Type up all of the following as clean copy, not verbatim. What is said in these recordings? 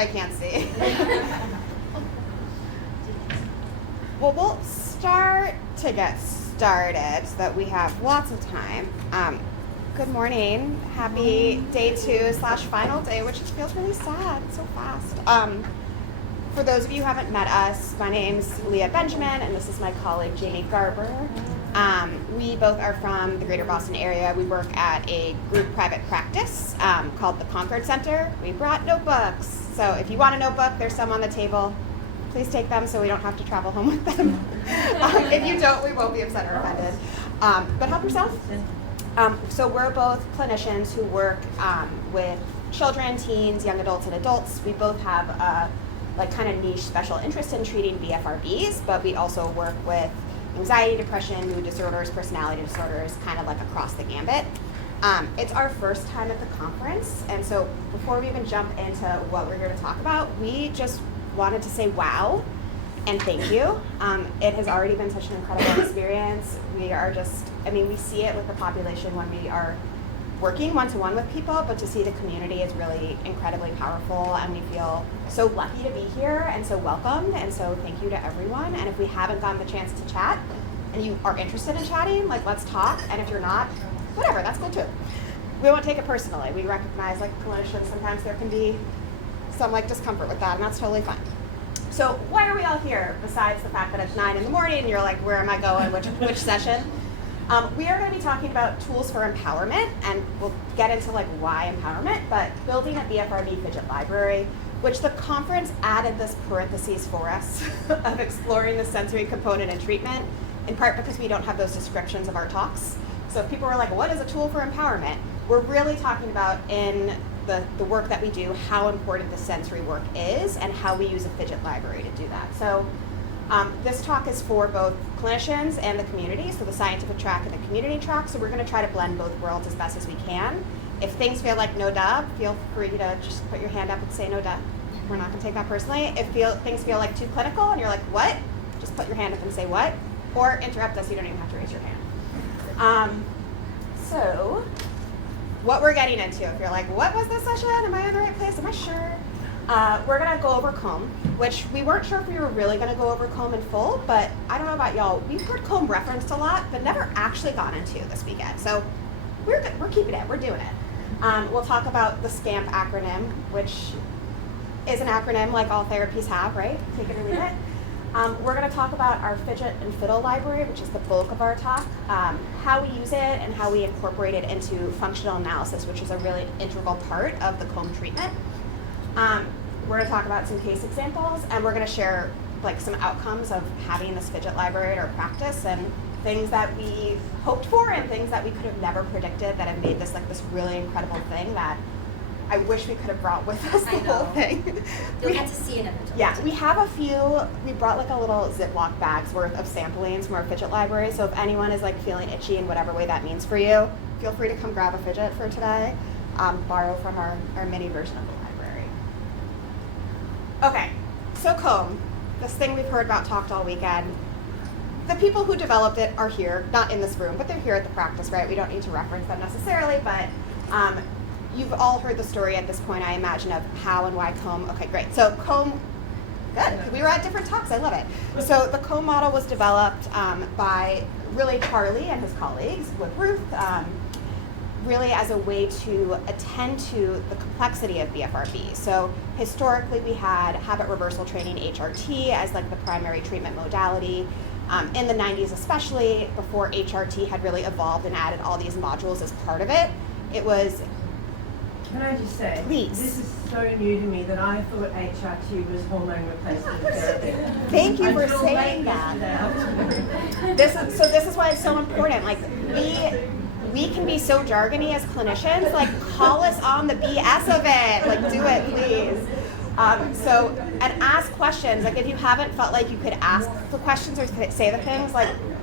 I can't see. Well, we'll start to get started so that we have lots of time. Good morning. Happy day 2/final day, which just feels really sad. It's so fast. For those of you who haven't met us, my name's Leah Benjamin, and this is my colleague Jamie Garber. We both are from the greater Boston area. We work at a group private practice called the Concord Center. We brought notebooks. So if you want a notebook, there's some on the table. Please take them so we don't have to travel home with them. If you don't, we won't be upset or offended. But help yourself. So we're both clinicians who work with children, teens, young adults, and adults. We both have a kind of niche special interest in treating BFRBs, but we also work with anxiety, depression, mood disorders, personality disorders, kind of like across the gambit. It's our first time at the conference, and so before we even jump into what we're here to talk about, we just wanted to say wow and thank you. It has already been such an incredible experience. We are just, we see it with the population when we are working one-to-one with people, but to see the community is really incredibly powerful, and we feel so lucky to be here and so welcomed, and so thank you to everyone. And if we haven't gotten the chance to chat and you are interested in chatting, let's talk, and if you're not, whatever, that's cool too. We won't take it personally. We recognize clinicians, sometimes there can be some discomfort with that, and that's totally fine. So why are we all here besides the fact that it's 9 in the morning and you're like, where am I going, which session? We are going to be talking about tools for empowerment, and we'll get into why empowerment, but building a BFRB Fidget library, which the conference added this parentheses for us of exploring the sensory component in treatment, in part because we don't have those descriptions of our talks. So if people were like, what is a tool for empowerment? We're really talking about in the work that we do, how important the sensory work is and how we use a Fidget library to do that. So this talk is for both clinicians and the community, so the scientific track and the community track, so we're going to try to blend both worlds as best as we can. If things feel like no duh, feel free to just put your hand up and say no duh. We're not going to take that personally. If things feel like too clinical and you're like, what? Just put your hand up and say what, or interrupt us, you don't even have to raise your hand. So what we're getting into, if you're like, what was this session? Am I in the right place? Am I sure? We're going to go over comb, which we weren't sure if we were really going to go over comb in full, but I don't know about y'all. We've heard comb referenced a lot, but never actually gone into this weekend. So we're good. We're keeping it. We're doing it. We'll talk about the SCAMP acronym, which is an acronym like all therapies have, right? Take it or leave it. We're going to talk about our Fidget and Fiddle library, which is the bulk of our talk, how we use it and how we incorporate it into functional analysis, which is a really integral part of the comb treatment. We're going to talk about some case examples, and we're going to share some outcomes of having this Fidget library at our practice, and things that we hoped for and things that we could have never predicted that have made this this really incredible thing that I wish we could have brought with us the whole thing. You'll get to see it in the talk. Yeah, we have a few. We brought a little Ziploc bags worth of samplings from our Fidget library, so if anyone is feeling itchy in whatever way that means for you, feel free to come grab a Fidget for today, borrow from our mini version of the library. Okay, so comb, this thing we've heard about talked all weekend. The people who developed it are here, not in this room, but they're here at the practice, right? We don't need to reference them necessarily, but you've all heard the story at this point, I imagine, of how and why comb. Okay, great. So comb, good. We were at different talks. I love it. So the comb model was developed by really Charlie and his colleagues with Ruth, really as a way to attend to the complexity of BFRB. So historically, we had habit reversal training, HRT, as the primary treatment modality. In the 90s especially, before HRT had really evolved and added all these modules as part of it, it was... Can I just say, please. This is so new to me that I thought HRT was hormone replacement therapy. Thank you for saying that. This is why it's so important. We can be so jargony as clinicians. Call us on the BS of it. Do it, please. And ask questions. If you haven't felt like you could ask the questions or say the things,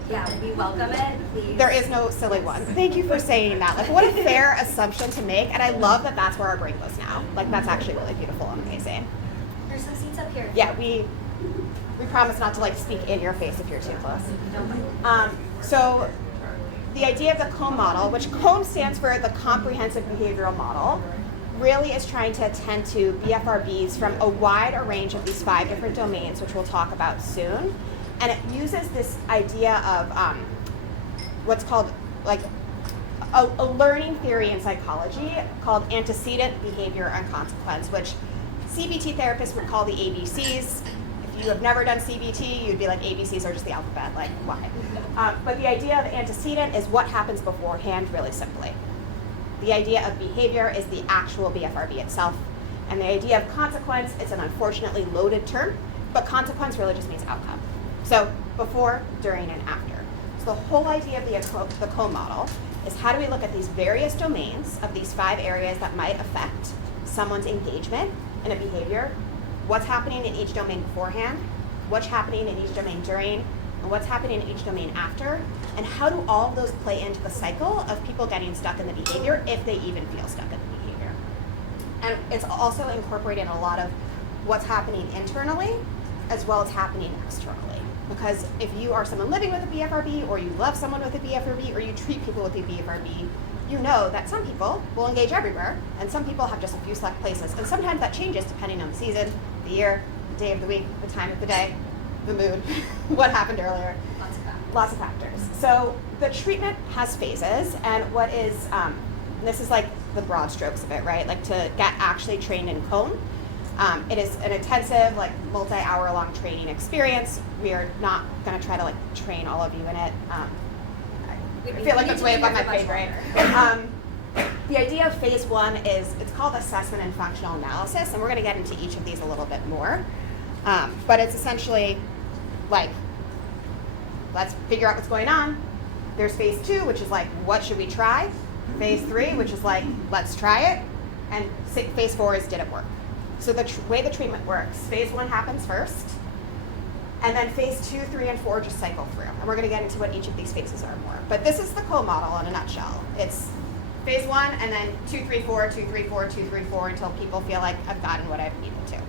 yeah, we welcome it, please. There is no silly one. Thank you for saying that. What a fair assumption to make, and I love that that's where our brain goes now. That's actually really beautiful and amazing. There's some seats up here. Yeah, we promise not to speak in your face if you're too close. So the idea of the COMB model, which COMB stands for the Comprehensive Behavioral Model, really is trying to attend to BFRBs from a wider range of these 5 different domains, which we'll talk about soon. And it uses this idea of what's called like a learning theory in psychology called antecedent, behavior, and consequence, which CBT therapists would call the ABCs. If you have never done CBT, you'd be like, ABCs are just the alphabet, like why? But the idea of antecedent is what happens beforehand, really simply. The idea of behavior is the actual BFRB itself. And the idea of consequence, it's an unfortunately loaded term, but consequence really just means outcome. So before, during, and after. So the whole idea of the co-model is how do we look at these various domains of these 5 areas that might affect someone's engagement in a behavior, what's happening in each domain beforehand, what's happening in each domain during, and what's happening in each domain after, and how do all of those play into the cycle of people getting stuck in the behavior if they even feel stuck in the behavior. And it's also incorporated a lot of what's happening internally as well as happening externally. Because if you are someone living with a BFRB, or you love someone with a BFRB, or you treat people with a BFRB, you know that some people will engage everywhere, and some people have just a few select places. And sometimes that changes depending on the season, the year, the day of the week, the time of the day, the mood, what happened earlier. Lots of factors. So the treatment has phases, and what is, this is like the broad strokes of it, right? Like to get actually trained in cone. It is an intensive, like multi-hour long training experience. We are not going to try to like train all of you in it. I feel like that's way above my pay grade. The idea of phase 1 is, it's called assessment and functional analysis, and we're going to get into each of these a little bit more. But it's essentially like, let's figure out what's going on. There's phase 2, which is like, what should we try? Phase 3, which is like, let's try it. And phase 4 is, did it work? So the way the treatment works, phase 1 happens first, and then phase 2, 3, and 4 just cycle through. And we're going to get into what each of these phases are more. But this is the co-model in a nutshell. It's phase 1, and then 2, 3, 4, 2, 3, 4, 2, 3, 4, until people feel like I've gotten what I've needed to.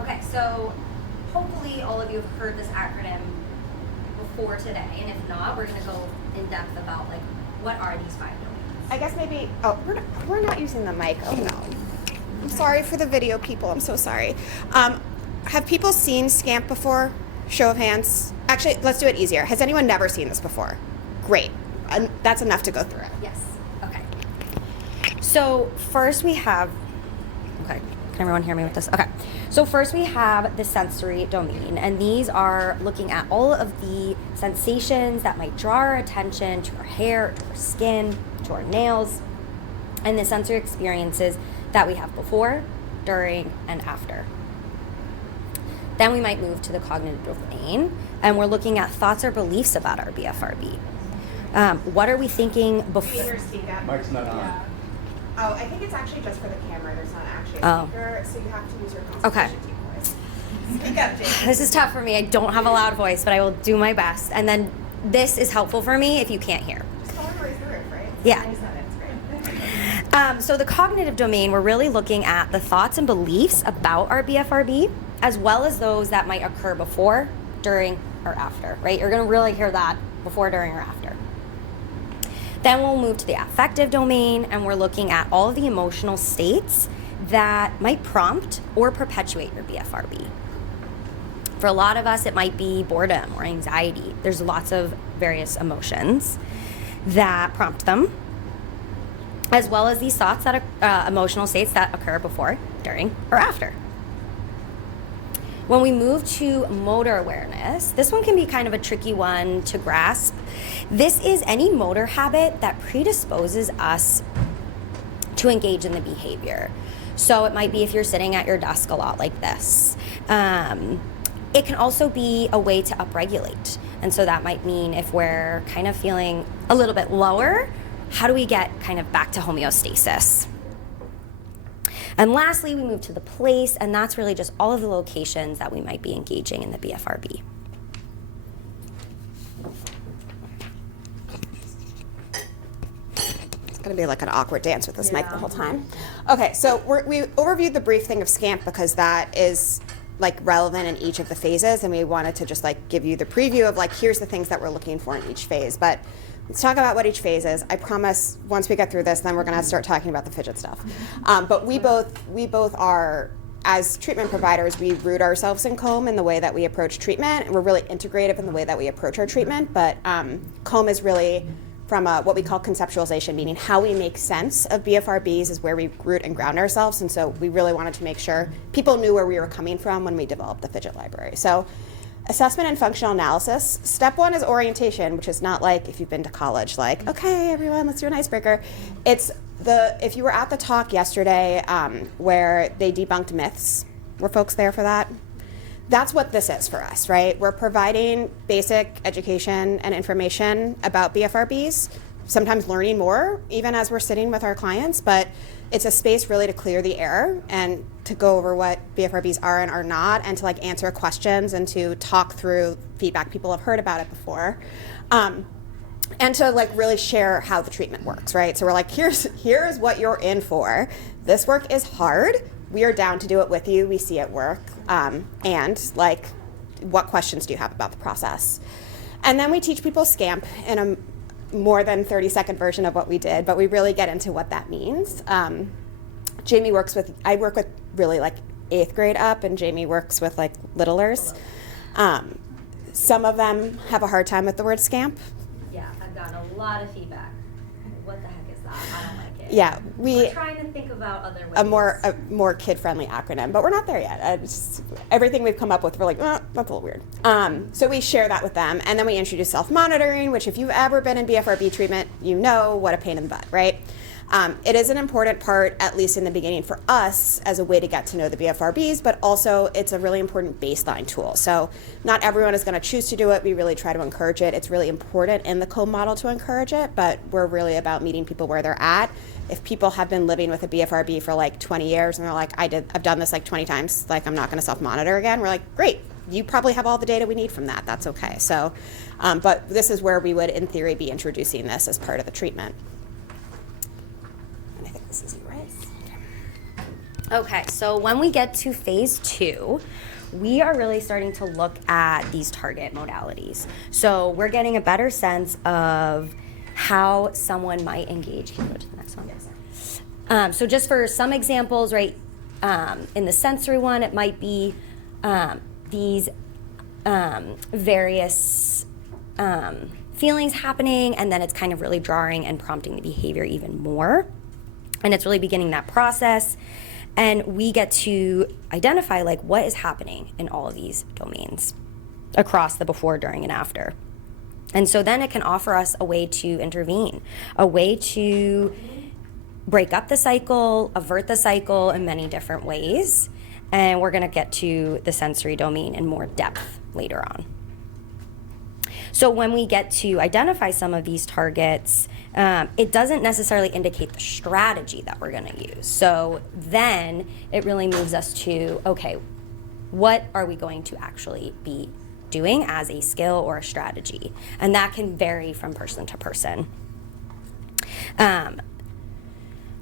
Okay, so hopefully all of you have heard this acronym before today, and if not, we're going to go in depth about like what are these 5 domains. I guess maybe, we're not using the mic. Oh no. I'm sorry for the video people. I'm so sorry. Have people seen SCAMP before? Show of hands. Actually, let's do it easier. Has anyone never seen this before? Great. That's enough to go through it. Yes. Okay. So first we have, okay, can everyone hear me with this? Okay. So first we have the sensory domain, and these are looking at all of the sensations that might draw our attention to our hair, to our skin, to our nails, and the sensory experiences that we have before, during, and after. Then we might move to the cognitive domain, and we're looking at thoughts or beliefs about our BFRB. What are we thinking before? Mic's not on. Oh, I think it's actually just for the camera. There's not actually a Oh. speaker, so you have to use your Okay. concentration team voice. Speak up, Jane. This is tough for me. I don't have a loud voice, but I will do my best. And then this is helpful for me if you can't hear. Just tell her to raise the roof, right? Yeah. It's great. So the cognitive domain, we're really looking at the thoughts and beliefs about our BFRB, as well as those that might occur before, during, or after, right? You're going to really hear that before, during, or after. Then we'll move to the affective domain, and we're looking at all of the emotional states that might prompt or perpetuate your BFRB. For a lot of us, it might be boredom or anxiety. There's lots of various emotions that prompt them, as well as these thoughts that emotional states that occur before, during, or after. When we move to motor awareness, this one can be kind of a tricky one to grasp. This is any motor habit that predisposes us to engage in the behavior. So it might be if you're sitting at your desk a lot like this. It can also be a way to upregulate. And so that might mean if we're kind of feeling a little bit lower, how do we get kind of back to homeostasis? And lastly, we move to the place, and that's really just all of the locations that we might be engaging in the BFRB. It's going to be like an awkward dance with this mic the whole time. Okay, so we overviewed the brief thing of SCAMP because that is like relevant in each of the phases, and we wanted to just like give you the preview of like, here's the things that we're looking for in each phase. But let's talk about what each phase is. I promise once we get through this, then we're going to start talking about the fidget stuff. But we both are, as treatment providers, we root ourselves in COMB in the way that we approach treatment. And we're really integrative in the way that we approach our treatment. But COMB is really from what we call conceptualization, meaning how we make sense of BFRBs is where we root and ground ourselves. And so we really wanted to make sure people knew where we were coming from when we developed the Fidget library. So assessment and functional analysis. Step one is orientation, which is not like if you've been to college, like, okay, everyone, let's do an icebreaker. It's if you were at the talk yesterday where they debunked myths, were folks there for that? That's what this is for us, right? We're providing basic education and information about BFRBs, sometimes learning more, even as we're sitting with our clients, but it's a space really to clear the air and to go over what BFRBs are and are not, and to like answer questions and to talk through feedback people have heard about it before. And to like really share how the treatment works, right? So we're like, here's what you're in for. This work is hard. We are down to do it with you. We see it work. And like, what questions do you have about the process? And then we teach people SCAMP in a more than 30-second version of what we did, but we really get into what that means. Jamie I work with really like 8th grade up, and Jamie works with like littlers. Some of them have a hard time with the word SCAMP. Yeah, I've gotten a lot of feedback. What the heck is that? I don't like it. Yeah, we're trying to think about other ways. A more kid-friendly acronym, but we're not there yet. Everything we've come up with, we're like, that's a little weird. So we share that with them, and then we introduce self-monitoring, which if you've ever been in BFRB treatment, you know what a pain in the butt, right? It is an important part, at least in the beginning for us, as a way to get to know the BFRBs, but also it's a really important baseline tool. So not everyone is going to choose to do it. We really try to encourage it. It's really important in the COMB model to encourage it, but we're really about meeting people where they're at. If people have been living with a BFRB for like 20 years and they're like, I've done this like 20 times, like I'm not going to self-monitor again, we're like, great. You probably have all the data we need from that. That's okay. So, but this is where we would, in theory, be introducing this as part of the treatment. This is you, right? Okay, so when we get to phase 2, we are really starting to look at these target modalities. So we're getting a better sense of how someone might engage. Can you go to the next one? So just for some examples, right, in the sensory one, it might be these various feelings happening, and then it's kind of really drawing and prompting the behavior even more. And it's really beginning that process. And we get to identify like what is happening in all of these domains across the before, during, and after. And so then it can offer us a way to intervene, a way to break up the cycle, avert the cycle in many different ways. And we're going to get to the sensory domain in more depth later on. So when we get to identify some of these targets, it doesn't necessarily indicate the strategy that we're going to use. So then it really moves us to, okay, what are we going to actually be doing as a skill or a strategy? And that can vary from person to person.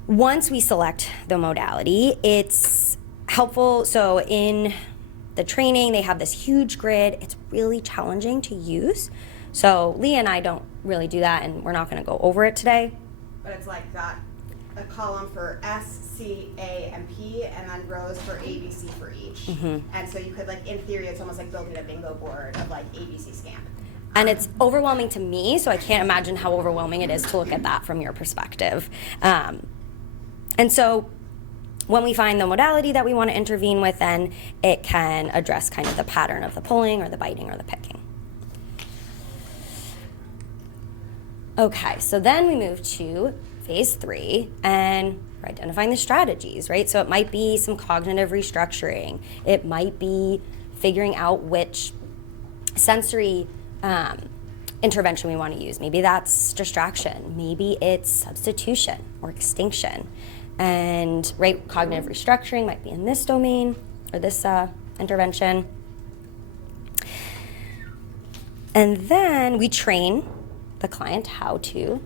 Once we select the modality, it's helpful. So in the training, they have this huge grid. It's really challenging to use. So Leah and I don't really do that, and we're not going to go over it today. But it's like got a column for S, C, A, and P, and then rows for A, B, C for each. Mm-hmm. And so you could, like, in theory, it's almost like building a bingo board of like A, B, C SCAMP. And it's overwhelming to me, so I can't imagine how overwhelming it is to look at that from your perspective. And so when we find the modality that we want to intervene with, then it can address kind of the pattern of the pulling or the biting or the picking. Okay, so then we move to phase 3, and we're identifying the strategies, right? So it might be some cognitive restructuring. It might be figuring out which sensory intervention we want to use. Maybe that's distraction. Maybe it's substitution or extinction. And right, cognitive restructuring might be in this domain or this intervention. And then we train the client how to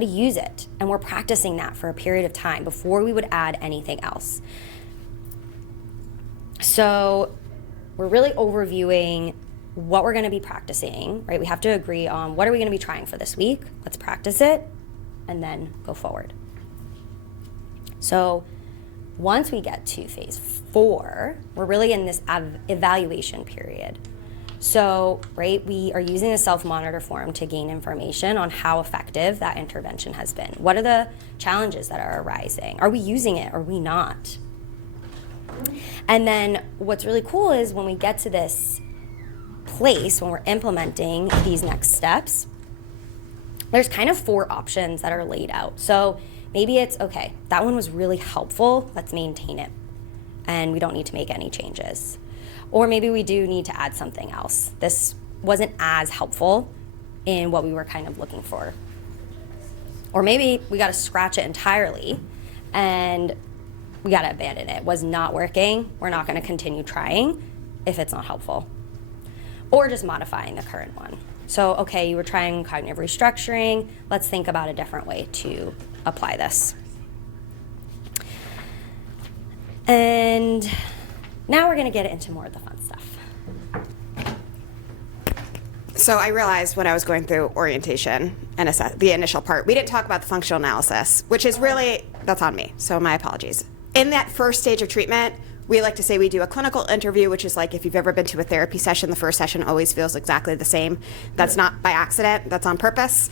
use it. And we're practicing that for a period of time before we would add anything else. So we're really overviewing what we're going to be practicing, right? We have to agree on what are we going to be trying for this week. Let's practice it and then go forward. So once we get to phase 4, we're really in this evaluation period. So, right, we are using a self-monitor form to gain information on how effective that intervention has been. What are the challenges that are arising? Are we using it? Are we not? And then what's really cool is when we get to this place, when we're implementing these next steps, there's kind of 4 options that are laid out. So maybe it's, okay, that one was really helpful, let's maintain it, and we don't need to make any changes. Or maybe we do need to add something else. This wasn't as helpful in what we were kind of looking for. Or maybe we got to scratch it entirely and we got to abandon it. It was not working. We're not going to continue trying if it's not helpful. Or just modifying the current one. So, okay, you were trying cognitive restructuring. Let's think about a different way to apply this. And now we're going to get into more of the fun stuff. So I realized when I was going through orientation and the initial part, we didn't talk about the functional analysis, which is really, that's on me, so my apologies. In that first stage of treatment, we like to say we do a clinical interview, which is like if you've ever been to a therapy session, the first session always feels exactly the same. That's not by accident, that's on purpose.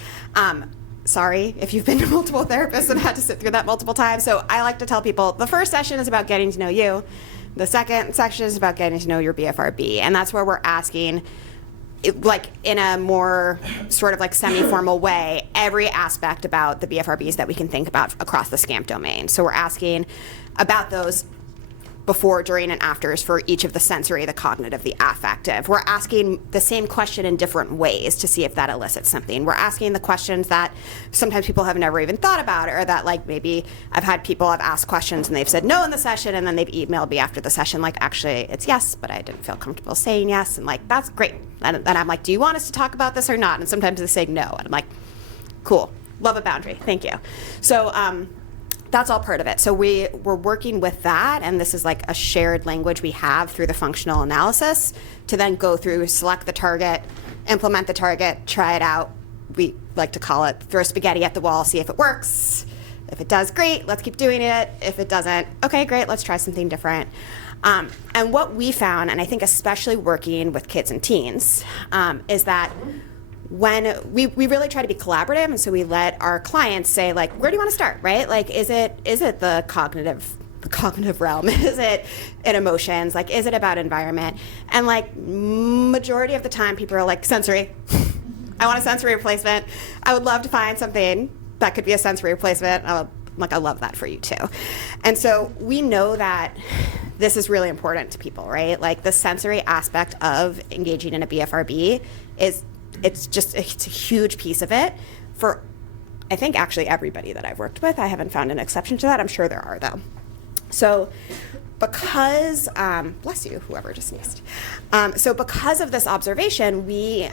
Sorry if you've been to multiple therapists and had to sit through that multiple times. So I like to tell people the first session is about getting to know you. The second section is about getting to know your BFRB, and that's where we're asking, like in a more sort of like semi-formal way, every aspect about the BFRBs that we can think about across the SCAMP domain. So we're asking about those before, during, and afters for each of the sensory, the cognitive, the affective. We're asking the same question in different ways to see if that elicits something. We're asking the questions that sometimes people have never even thought about, or that like maybe I've had people have asked questions and they've said no in the session, and then they've emailed me after the session like, actually it's yes, but I didn't feel comfortable saying yes, and like, that's great. And I'm like, do you want us to talk about this or not? And sometimes they say no, and I'm like, cool, love a boundary, thank you. So that's all part of it. So we're working with that, and this is like a shared language we have through the functional analysis to then go through, select the target, implement the target, try it out. We like to call it throw spaghetti at the wall, see if it works. If it does, great, let's keep doing it. If it doesn't, okay, great, let's try something different. And what we found, and I think especially working with kids and teens, is that when we really try to be collaborative, and so we let our clients say, like, where do you want to start, right? Like, is it the cognitive realm? Is it in emotions? Like, is it about environment? And like, majority of the time, people are like, sensory. I want a sensory replacement. I would love to find something that could be a sensory replacement. I love that for you too. And so we know that this is really important to people, right? Like, the sensory aspect of engaging in a BFRB it's a huge piece of it for, I think, actually everybody that I've worked with. I haven't found an exception to that. I'm sure there are, though. So because, bless you, whoever just sneezed. So because of this observation, we,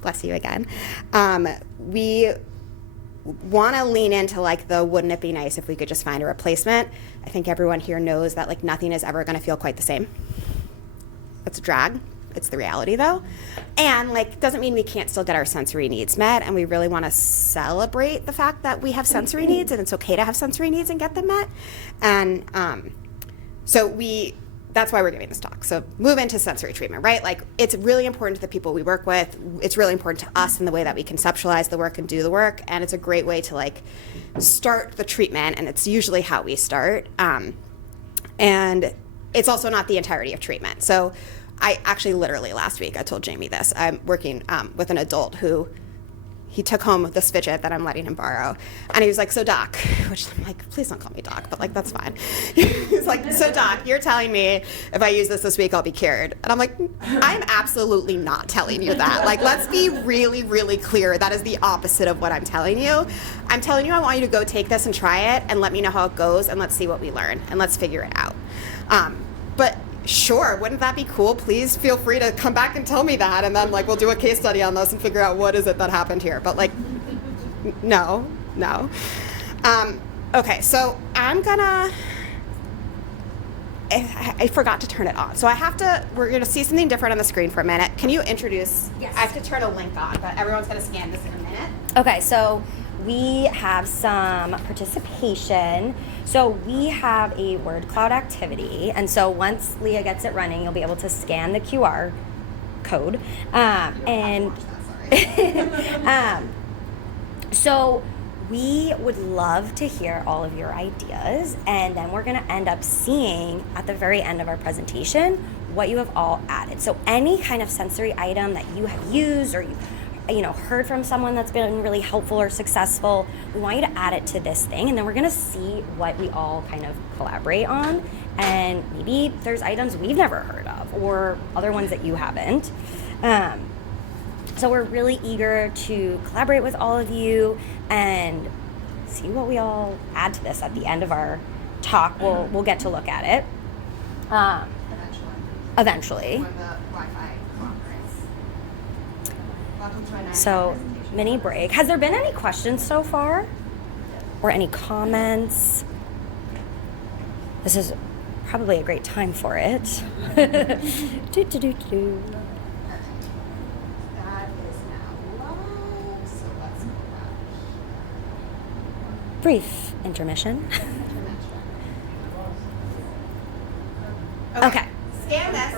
bless you again, we want to lean into like the wouldn't it be nice if we could just find a replacement. I think everyone here knows that like nothing is ever going to feel quite the same. It's a drag. It's the reality, though. And like, doesn't mean we can't still get our sensory needs met, and we really want to celebrate the fact that we have sensory needs, and it's okay to have sensory needs and get them met. And so that's why we're giving this talk. So move into sensory treatment, right? Like, it's really important to the people we work with. It's really important to us in the way that we conceptualize the work and do the work, and it's a great way to like start the treatment, and it's usually how we start. And it's also not the entirety of treatment. So I actually literally last week, I told Jamie this. I'm working with an adult who, he took home this Fidget that I'm letting him borrow. And he was like, so doc, which I'm like, please don't call me doc, but like, that's fine. He's like, so doc, you're telling me if I use this week, I'll be cured. And I'm like, I'm absolutely not telling you that. Like, let's be really, really clear. That is the opposite of what I'm telling you. I'm telling you, I want you to go take this and try it and let me know how it goes, and let's see what we learn, and let's figure it out. But sure, wouldn't that be cool? Please feel free to come back and tell me that, and then like we'll do a case study on this and figure out what is it that happened here. But like, no. Okay, so I'm gonna, I forgot to turn it on. So we're going to see something different on the screen for a minute. Can you introduce? Yes. I have to turn a link on, but everyone's going to scan this in a minute. Okay, so we have some participation. So we have a word cloud activity, and so once Leah gets it running, you'll be able to scan the QR code. And so we would love to hear all of your ideas, and then we're going to end up seeing at the very end of our presentation what you have all added. So any kind of sensory item that you have used or you heard from someone that's been really helpful or successful, we want you to add it to this thing, and then we're going to see what we all kind of collaborate on, and maybe there's items we've never heard of or other ones that you haven't. So we're really eager to collaborate with all of you and see what we all add to this at the end of our talk. We'll get to look at it. Eventually. When the Wi-Fi conference. Welcome to our next So, presentation. mini break. Has there been any questions so far? Or any comments? This is probably a great time for it. Do. That is now live. So let's go back. Brief intermission. Okay. Okay. Scan this.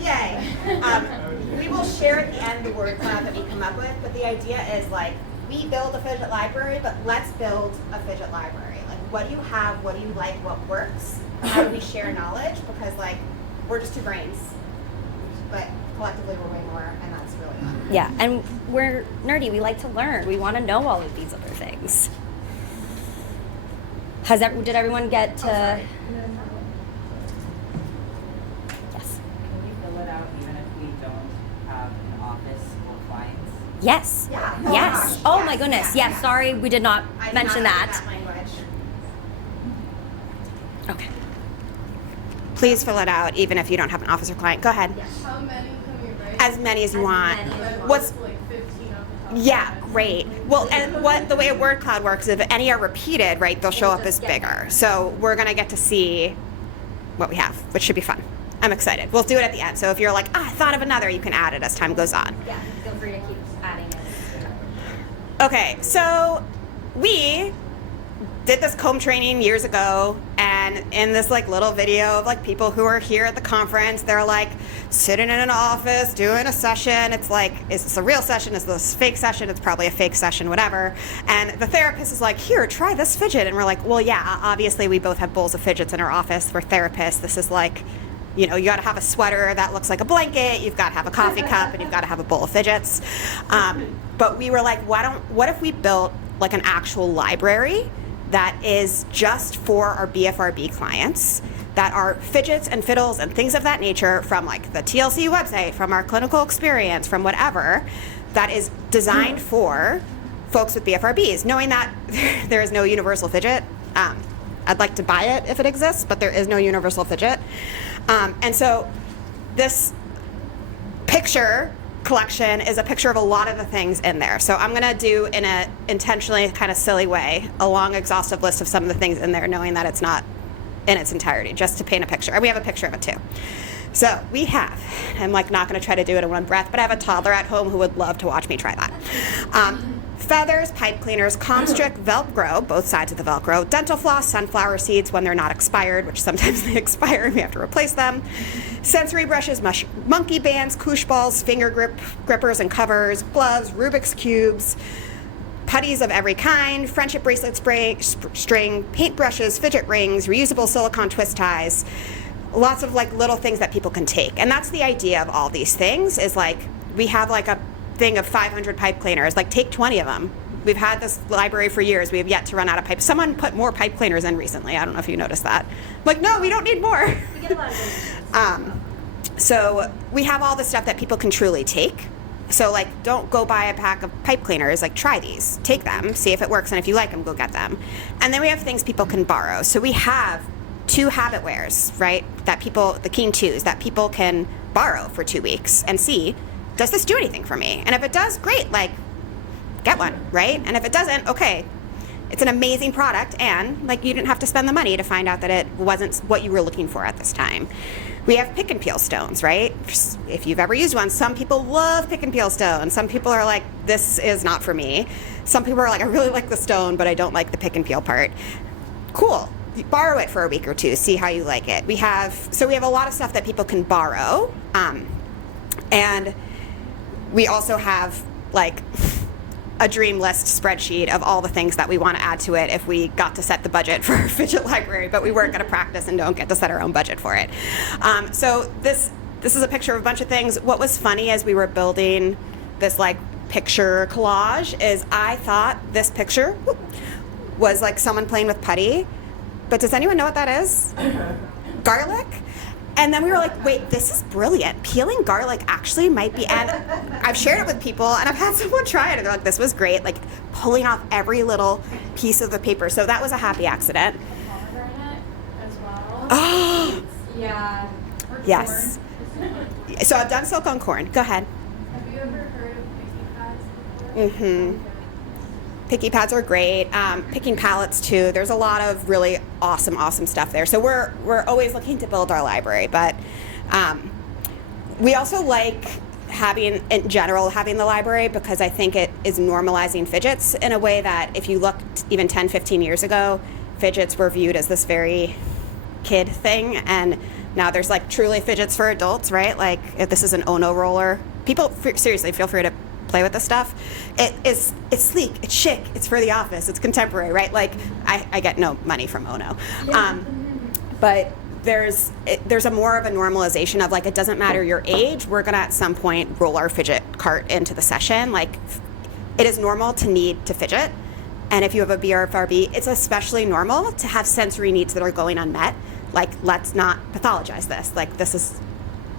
Yay. We will share at the end the word cloud that we come up with, but the idea is like we build a fidget library, but let's build a fidget library. Like, what do you have? What do you like? What works? How do we share knowledge? Because like we're just two brains, but collectively we're way more, and that's really fun. Yeah, and we're nerdy. We like to learn. We want to know all of these other things. Did everyone get to? Yes. Can we fill it out even if we don't have an office or clients? Yes. Yeah. Yes. Gosh, Oh yes, my goodness. yeah, Yes. yeah. Sorry, we did not I did mention not that. speak language. Okay. Please fill it out, even if you don't have an office or client. Go ahead. How many can we write? As many as you want. many as you want. What's Like 15 off the top. Yeah, great. Well, and what the way a word cloud works, if any are repeated, right, they'll show It'll up as just get bigger. So we're gonna get to see what we have, which should be fun. I'm excited. We'll do it at the end. So if you're like, I thought of another, you can add it as time goes on. Yeah, feel free to keep adding it. Okay, so we did this comb training years ago, and in this like little video of like people who are here at the conference, they're like sitting in an office doing a session. It's like, is this a real session? Is this a fake session? It's probably a fake session, whatever. And the therapist is like, here, try this fidget. And we're like, well, yeah, obviously we both have bowls of fidgets in our office. We're therapists. This is like, you know, you got to have a sweater that looks like a blanket. You've got to have a coffee cup, and you've got to have a bowl of fidgets. But we were like, what if we built like an actual library that is just for our BFRB clients, that are fidgets and fiddles and things of that nature from like the TLC website, from our clinical experience, from whatever, that is designed for folks with BFRBs, knowing that there is no universal fidget. I'd like to buy it if it exists, but there is no universal fidget. And so this picture collection is a picture of a lot of the things in there. So I'm gonna do, in a intentionally kind of silly way, a long exhaustive list of some of the things in there, knowing that it's not in its entirety, just to paint a picture. And we have a picture of it too. So we have, I'm like not gonna try to do it in one breath, but I have a toddler at home who would love to watch me try that. Feathers, pipe cleaners, Comstrick, Velcro, both sides of the Velcro, dental floss, sunflower seeds when they're not expired, which sometimes they expire and we have to replace them, sensory brushes, monkey bands, koosh balls, finger grippers and covers, gloves, Rubik's cubes, putties of every kind, friendship bracelet string, paint brushes, fidget rings, reusable silicone twist ties, lots of like little things that people can take. And that's the idea of all these things, is like we have like a thing of 500 pipe cleaners, like take 20 of them. We've had this library for years. We have yet to run out of pipe. Someone put more pipe cleaners in recently. I don't know if you noticed that. I'm like, no, we don't need more. We get a lot of good. So we have all the stuff that people can truly take. So like, don't go buy a pack of pipe cleaners, like try these, take them, see if it works, and if you like them, go get them. And then we have things people can borrow. So we have 2 habit wares, right, that people, the Keen 2s, that people can borrow for 2 weeks and see, does this do anything for me? And if it does, great, like, get one, right? And if it doesn't, okay, it's an amazing product, and like you didn't have to spend the money to find out that it wasn't what you were looking for at this time. We have pick and peel stones, right? If you've ever used one, some people love pick and peel stones. Some people are like, this is not for me. Some people are like, I really like the stone, but I don't like the pick and peel part. Cool. You borrow it for a week or two, see how you like it. We have a lot of stuff that people can borrow, and we also have like a dream list spreadsheet of all the things that we want to add to it if we got to set the budget for our Fidget library, but we weren't going to practice and don't get to set our own budget for it. So this is a picture of a bunch of things. What was funny as we were building this like picture collage is I thought this picture was like someone playing with putty, but does anyone know what that is? Garlic? And then we were like, wait, this is brilliant. Peeling garlic actually might be, and I've shared it with people, and I've had someone try it, and they're like, this was great, like pulling off every little piece of the paper. So that was a happy accident. Pomegranate as well. Oh, Yeah. Or yes. corn. So I've done silk on corn. Go ahead. Have you ever heard of picking pads before? Mm-hmm. Picky pads are great. Picking palettes too. There's a lot of really awesome stuff there. So we're always looking to build our library, but we also like having the library because I think it is normalizing fidgets in a way that if you looked even 10, 15 years ago, fidgets were viewed as this very kid thing, and now there's like truly fidgets for adults, right? Like if this is an Ono roller, people seriously feel free to play with this stuff. It's sleek, it's chic, it's for the office, it's contemporary, right? Like I get no money from Ono, but there's a more of a normalization of like it doesn't matter your age. We're gonna at some point roll our fidget cart into the session. Like it is normal to need to fidget, and if you have a BFRB, it's especially normal to have sensory needs that are going unmet. Like let's not pathologize this. Like this is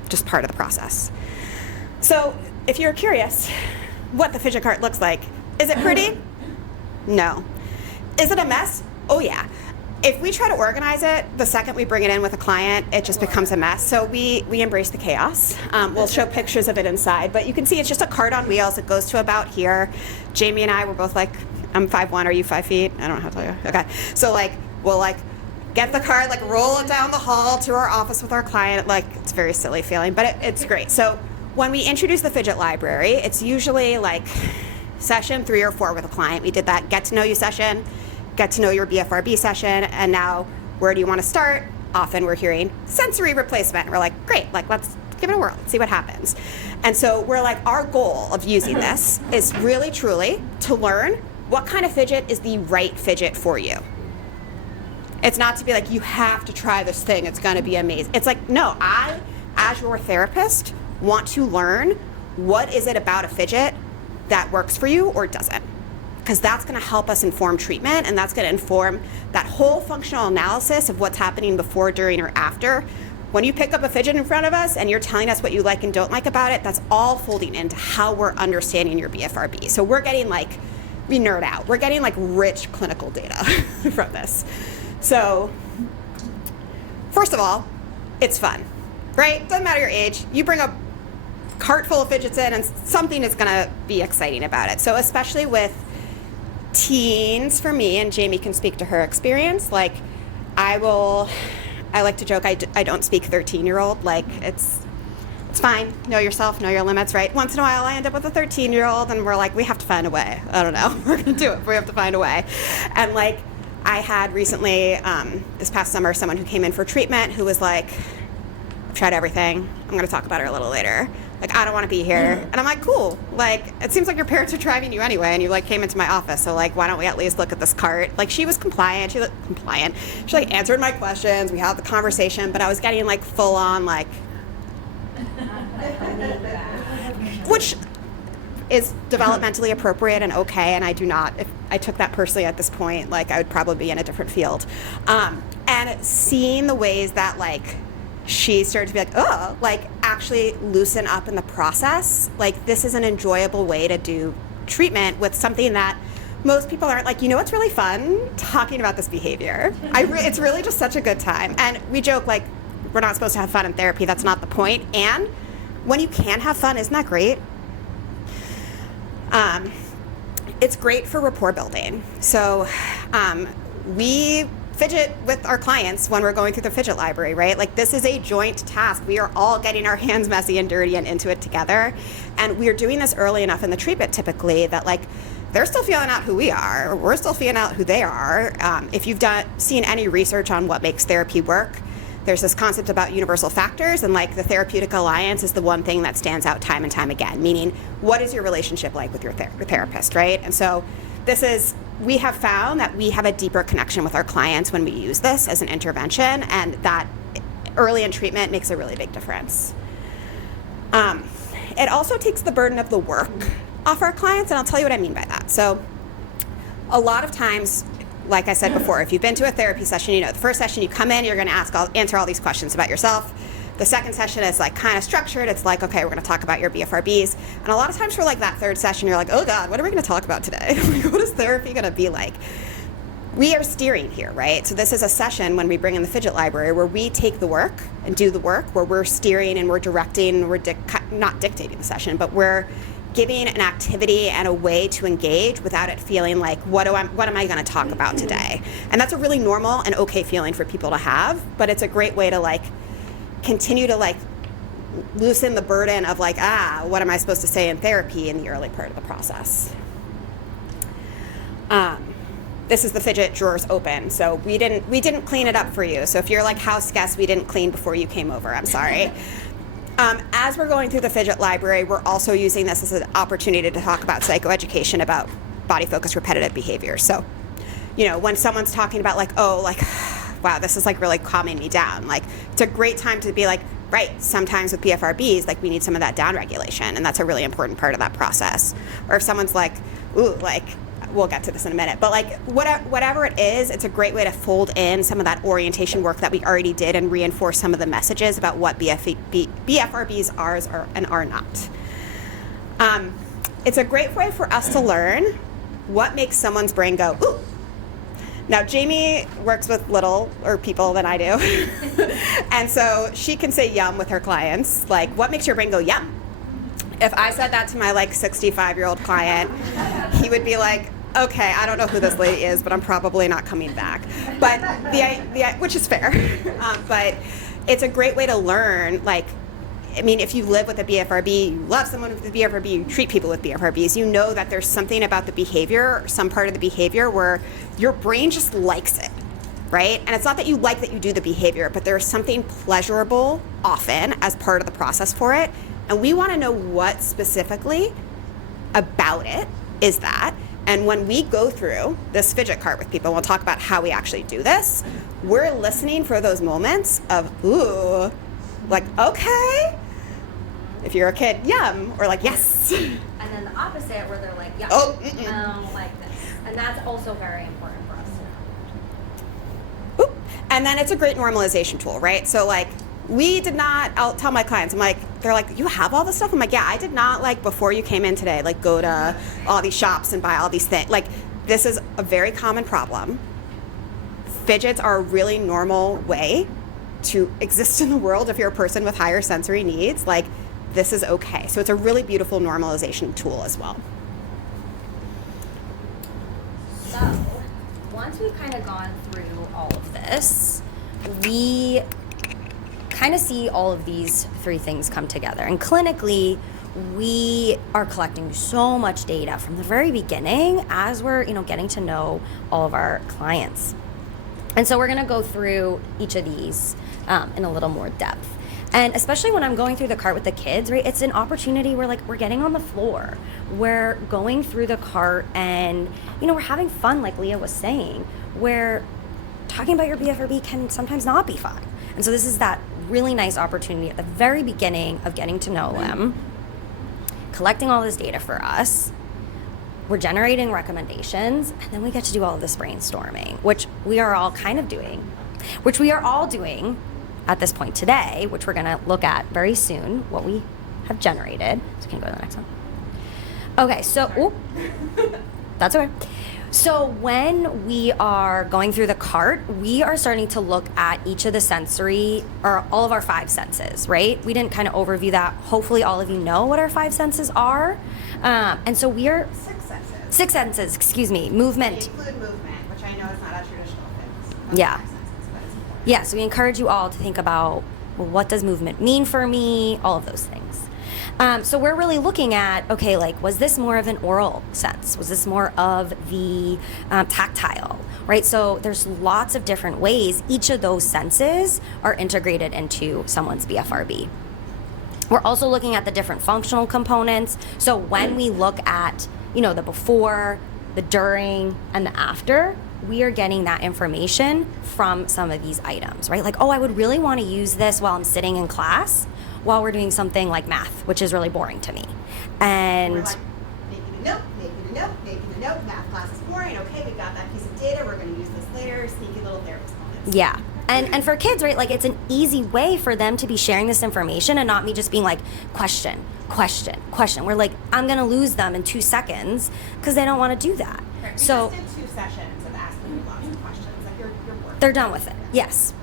just part of the process. So if you're curious what the fidget cart looks like, is it pretty? No. Is it a mess? Oh yeah. If we try to organize it, the second we bring it in with a client, it just becomes a mess. So we embrace the chaos. We'll show pictures of it inside, but you can see it's just a cart on wheels. It goes to about here. Jamie and I were both like, I'm 5'1", are you 5 feet? I don't know how to tell you. Okay. So like, we'll like get the cart, like roll it down the hall to our office with our client. Like it's a very silly feeling, but it's great. So when we introduce the Fidget library, it's usually like session 3 or 4 with a client. We did that get to know you session, get to know your BFRB session, and now where do you want to start? Often we're hearing sensory replacement. We're like, great, like let's give it a whirl, let's see what happens. And so we're like, our goal of using this is really truly to learn what kind of fidget is the right fidget for you. It's not to be like, you have to try this thing, it's gonna be amazing. It's like, no, I, as your therapist, want to learn what is it about a fidget that works for you or doesn't, because that's going to help us inform treatment, and that's going to inform that whole functional analysis of what's happening before, during, or after. When you pick up a fidget in front of us and you're telling us what you like and don't like about it, that's all folding into how we're understanding your BFRB. So we're getting like, we nerd out, we're getting like rich clinical data from this. So first of all, it's fun, right? Doesn't matter your age, you bring a cart full of fidgets in and something is gonna be exciting about it. So especially with teens, for me, and Jamie can speak to her experience, like I like to joke, I don't speak 13-year-old, like it's fine, know yourself, know your limits, right? Once in a while I end up with a 13-year-old and we're like, we have to find a way. I don't know, we're gonna do it, but we have to find a way. And like I had recently, this past summer, someone who came in for treatment who was like, I've tried everything, I'm gonna talk about her a little later. Like, I don't want to be here. And I'm like, cool. Like, it seems like your parents are driving you anyway, and you like came into my office. So like, why don't we at least look at this cart? Like, she was compliant. She like answered my questions. We had the conversation, but I was getting like full on like, which is developmentally appropriate and okay. And I do not, if I took that personally at this point, like I would probably be in a different field. And seeing the ways that like, she started to be like, oh, like actually loosen up in the process. Like this is an enjoyable way to do treatment with something that most people aren't like, you know what's really fun? Talking about this behavior. It's really just such a good time. And we joke like, we're not supposed to have fun in therapy. That's not the point. And when you can have fun, isn't that great? It's great for rapport building. So We fidget with our clients when we're going through the fidget library, right? Like, this is a joint task. We are all getting our hands messy and dirty and into it together. And we're doing this early enough in the treatment typically that, like, they're still feeling out who we are. We're still feeling out who they are. If you've seen any research on what makes therapy work, there's this concept about universal factors, and like the therapeutic alliance is the one thing that stands out time and time again, meaning what is your relationship like with your therapist, right? And so we have found that we have a deeper connection with our clients when we use this as an intervention, and that early in treatment makes a really big difference. It also takes the burden of the work off our clients, and I'll tell you what I mean by that. So a lot of times, like I said before, if you've been to a therapy session, you know, the first session you come in, you're going to answer all these questions about yourself. The second session is like kind of structured. It's like, okay, we're going to talk about your BFRBs. And a lot of times for like that third session, you're like, oh God, what are we going to talk about today? What is therapy going to be like? We are steering here, right? So this is a session when we bring in the Fidget Library where we take the work and do the work, where we're steering and we're directing, we're not dictating the session, but we're giving an activity and a way to engage without it feeling like, what am I going to talk about today? And that's a really normal and okay feeling for people to have, but it's a great way to like continue to like loosen the burden of like, what am I supposed to say in therapy in the early part of the process? This is the fidget drawers open, so we didn't clean it up for you. So if you're like house guests, we didn't clean before you came over. I'm sorry. As we're going through the Fidget Library, we're also using this as an opportunity to talk about psychoeducation about body-focused repetitive behavior. So, you know, when someone's talking about like, oh, like, wow, this is like really calming me down, like, it's a great time to be like, right, sometimes with BFRBs, like, we need some of that down regulation, and that's a really important part of that process. Or if someone's like, ooh, like, we'll get to this in a minute, but like whatever it is, it's a great way to fold in some of that orientation work that we already did and reinforce some of the messages about what BFRBs are and are not. It's a great way for us to learn what makes someone's brain go, ooh. Now, Jamie works with people than I do, and so she can say yum with her clients, like, what makes your brain go yum? If I said that to my like 65-year-old client, he would be like, okay, I don't know who this lady is, but I'm probably not coming back. But which is fair. But it's a great way to learn, like, I mean, if you live with a BFRB, you love someone with a BFRB, you treat people with BFRBs, you know that there's something about the behavior, some part of the behavior where your brain just likes it, right? And it's not that you like that you do the behavior, but there's something pleasurable often as part of the process for it. And we want to know what specifically about it is that. And when we go through this fidget cart with people, we'll talk about how we actually do this, we're listening for those moments of, ooh, like, okay. If you're a kid, yum, or like, yes. And then the opposite, where they're like, yeah, oh, like this. And that's also very important for us to know. Oop. And then it's a great normalization tool, right? So like, I'll tell my clients, they're like, you have all this stuff? I'm like, yeah, I did not, like, before you came in today, like, go to all these shops and buy all these things. Like, this is a very common problem. Fidgets are a really normal way to exist in the world if you're a person with higher sensory needs. Like, this is okay. So it's a really beautiful normalization tool as well. So, once we've kind of gone through all of this, we kind of see all of these three things come together. And clinically, we are collecting so much data from the very beginning as we're, getting to know all of our clients. And so we're going to go through each of these in a little more depth. And especially when I'm going through the cart with the kids, right, it's an opportunity where, like, we're getting on the floor. We're going through the cart and, we're having fun, like Leah was saying, where talking about your BFRB can sometimes not be fun. And so this is that really nice opportunity at the very beginning of getting to know them, collecting all this data for us. We're generating recommendations, and then we get to do all of this brainstorming, which we are all doing at this point today, which we're gonna look at very soon, what we have generated. So can you go to the next one? Okay, so, that's okay. So when we are going through the cart, we are starting to look at each of the sensory, or all of our 5 senses, right? We didn't kind of overview that. Hopefully all of you know what our 5 senses are. And so we are... 6 senses. 6 senses, excuse me. Movement. They include movement, which I know Yeah. Five senses, but it's important. Yeah, so we encourage you all to think about, well, what does movement mean for me? All of those things. So we're really looking at, okay, like, was this more of an oral sense? Was this more of the tactile, right? So there's lots of different ways each of those senses are integrated into someone's BFRB. We're also looking at the different functional components. So when we look at, the before, the during, and the after, we are getting that information from some of these items, right? Like, oh, I would really want to use this while I'm sitting in class while we're doing something like math, which is really boring to me. And We're like, making a note, math class is boring, okay, we got that piece of data, we're gonna use this later, sneaky little therapist moments. yeah. And for kids, right, like, it's an easy way for them to be sharing this information and not me just being like, question. We're like, I'm going to lose them in 2 seconds because they don't want to do that. Right, we So just did 2 sessions of asking you lots of questions, like you're bored. they're done with it. Yes.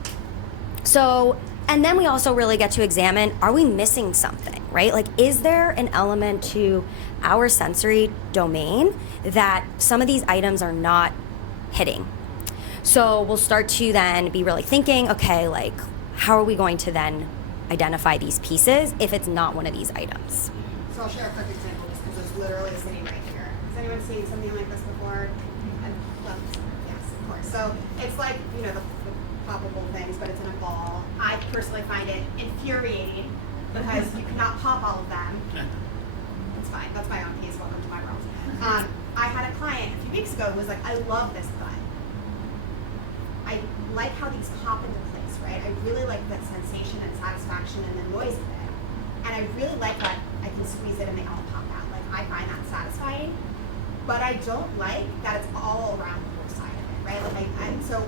So, and then we also really get to examine, are we missing something, right? Like, is there an element to our sensory domain that some of these items are not hitting? So we'll start to then be really thinking, okay, like, how are we going to then identify these pieces if it's not one of these items? So I'll share a quick example just because it's literally sitting right here. Has anyone seen something like this before? Well, yes, of course. So it's like, the poppable things, but it's in a ball. I personally find it infuriating because you cannot pop all of them. It's fine. That's my own piece. Welcome to my world. I had a client a few weeks ago who was like, I love this gun. I like how these pop into place, right? I really like that sensation and satisfaction and the noise of it. And I really like that I can squeeze it and they all pop out. Like, I find that satisfying. But I don't like that it's all around the whole side of it, right? Like, and so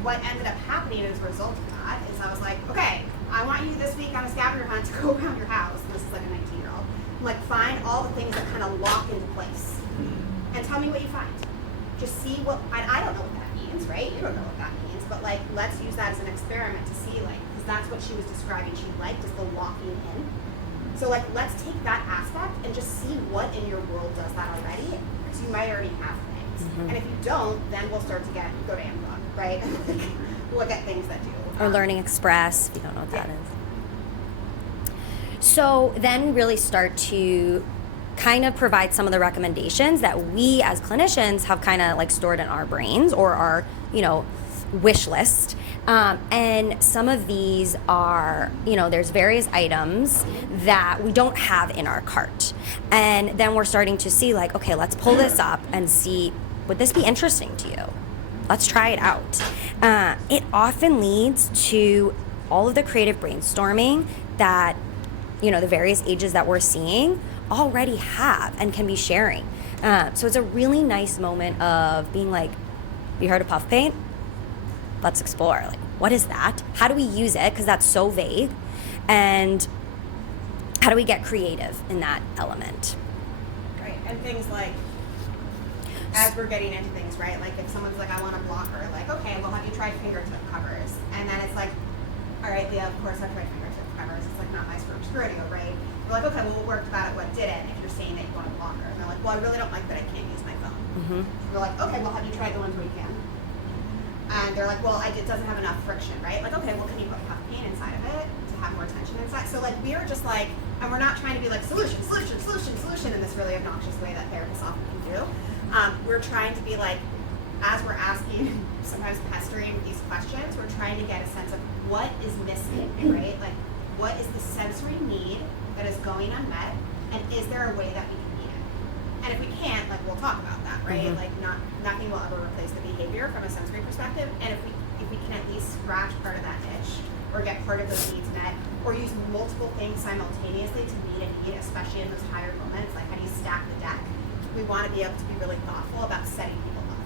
what ended up happening as a result of that is I was like, okay, I want you this week on a scavenger hunt to go around your house. And this is like a 19-year-old. Like, find all the things that kind of lock into place. And tell me what you find. Just see what, I don't know what that means, right? You don't know what that means, but like, let's use that as an experiment to see, like, because that's what she was describing she liked, is the locking in. So like, let's take that aspect and just see what in your world does that already, because you might already have things. And if you don't, then we'll start to go to Amazon, right? Look at things that do. Or Learning Express, if you don't know what that is. So then we really start to kind of provide some of the recommendations that we as clinicians have kind of like stored in our brains or our, wish list. And some of these are, there's various items that we don't have in our cart. And then we're starting to see like, okay, let's pull this up and see, would this be interesting to you? Let's try it out. It often leads to all of the creative brainstorming that, the various ages that we're seeing already have and can be sharing. So it's a really nice moment of being like, you heard of puff paint? Let's explore. Like, what is that? How do we use it? Because that's so vague. And how do we get creative in that element? Right, and things like, as we're getting into things, right? Like if someone's like, I want a blocker, like, okay, well, have you tried fingertip covers? And then it's like, all right, Leah, of course I've tried fingertip covers. It's like not my first rodeo, right? We're like, okay, well, what worked about it, what didn't, if you're saying that you want a blocker. And they're like, well, I really don't like that I can't use my phone. Mm-hmm. We're like, okay, well, have you tried the ones where you can? And they're like, well, it doesn't have enough friction, right? Like, okay, well, can you put puff paint inside of it to have more tension inside? So, like, we are just like, and we're not trying to be like, solution in this really obnoxious way that therapists often can do. We're trying to be like, as we're asking, sometimes pestering these questions, we're trying to get a sense of what is missing, right? Like, what is the sensory need that is going unmet, and is there a way that we can meet it? And if we can't, like, we'll talk about that, right? Like, nothing will ever replace the behavior from a sensory perspective. And if we can at least scratch part of that itch, or get part of those needs met, or use multiple things simultaneously to meet a need, especially in those higher moments, like how do you stack the deck? We want to be able to be really thoughtful about setting people up for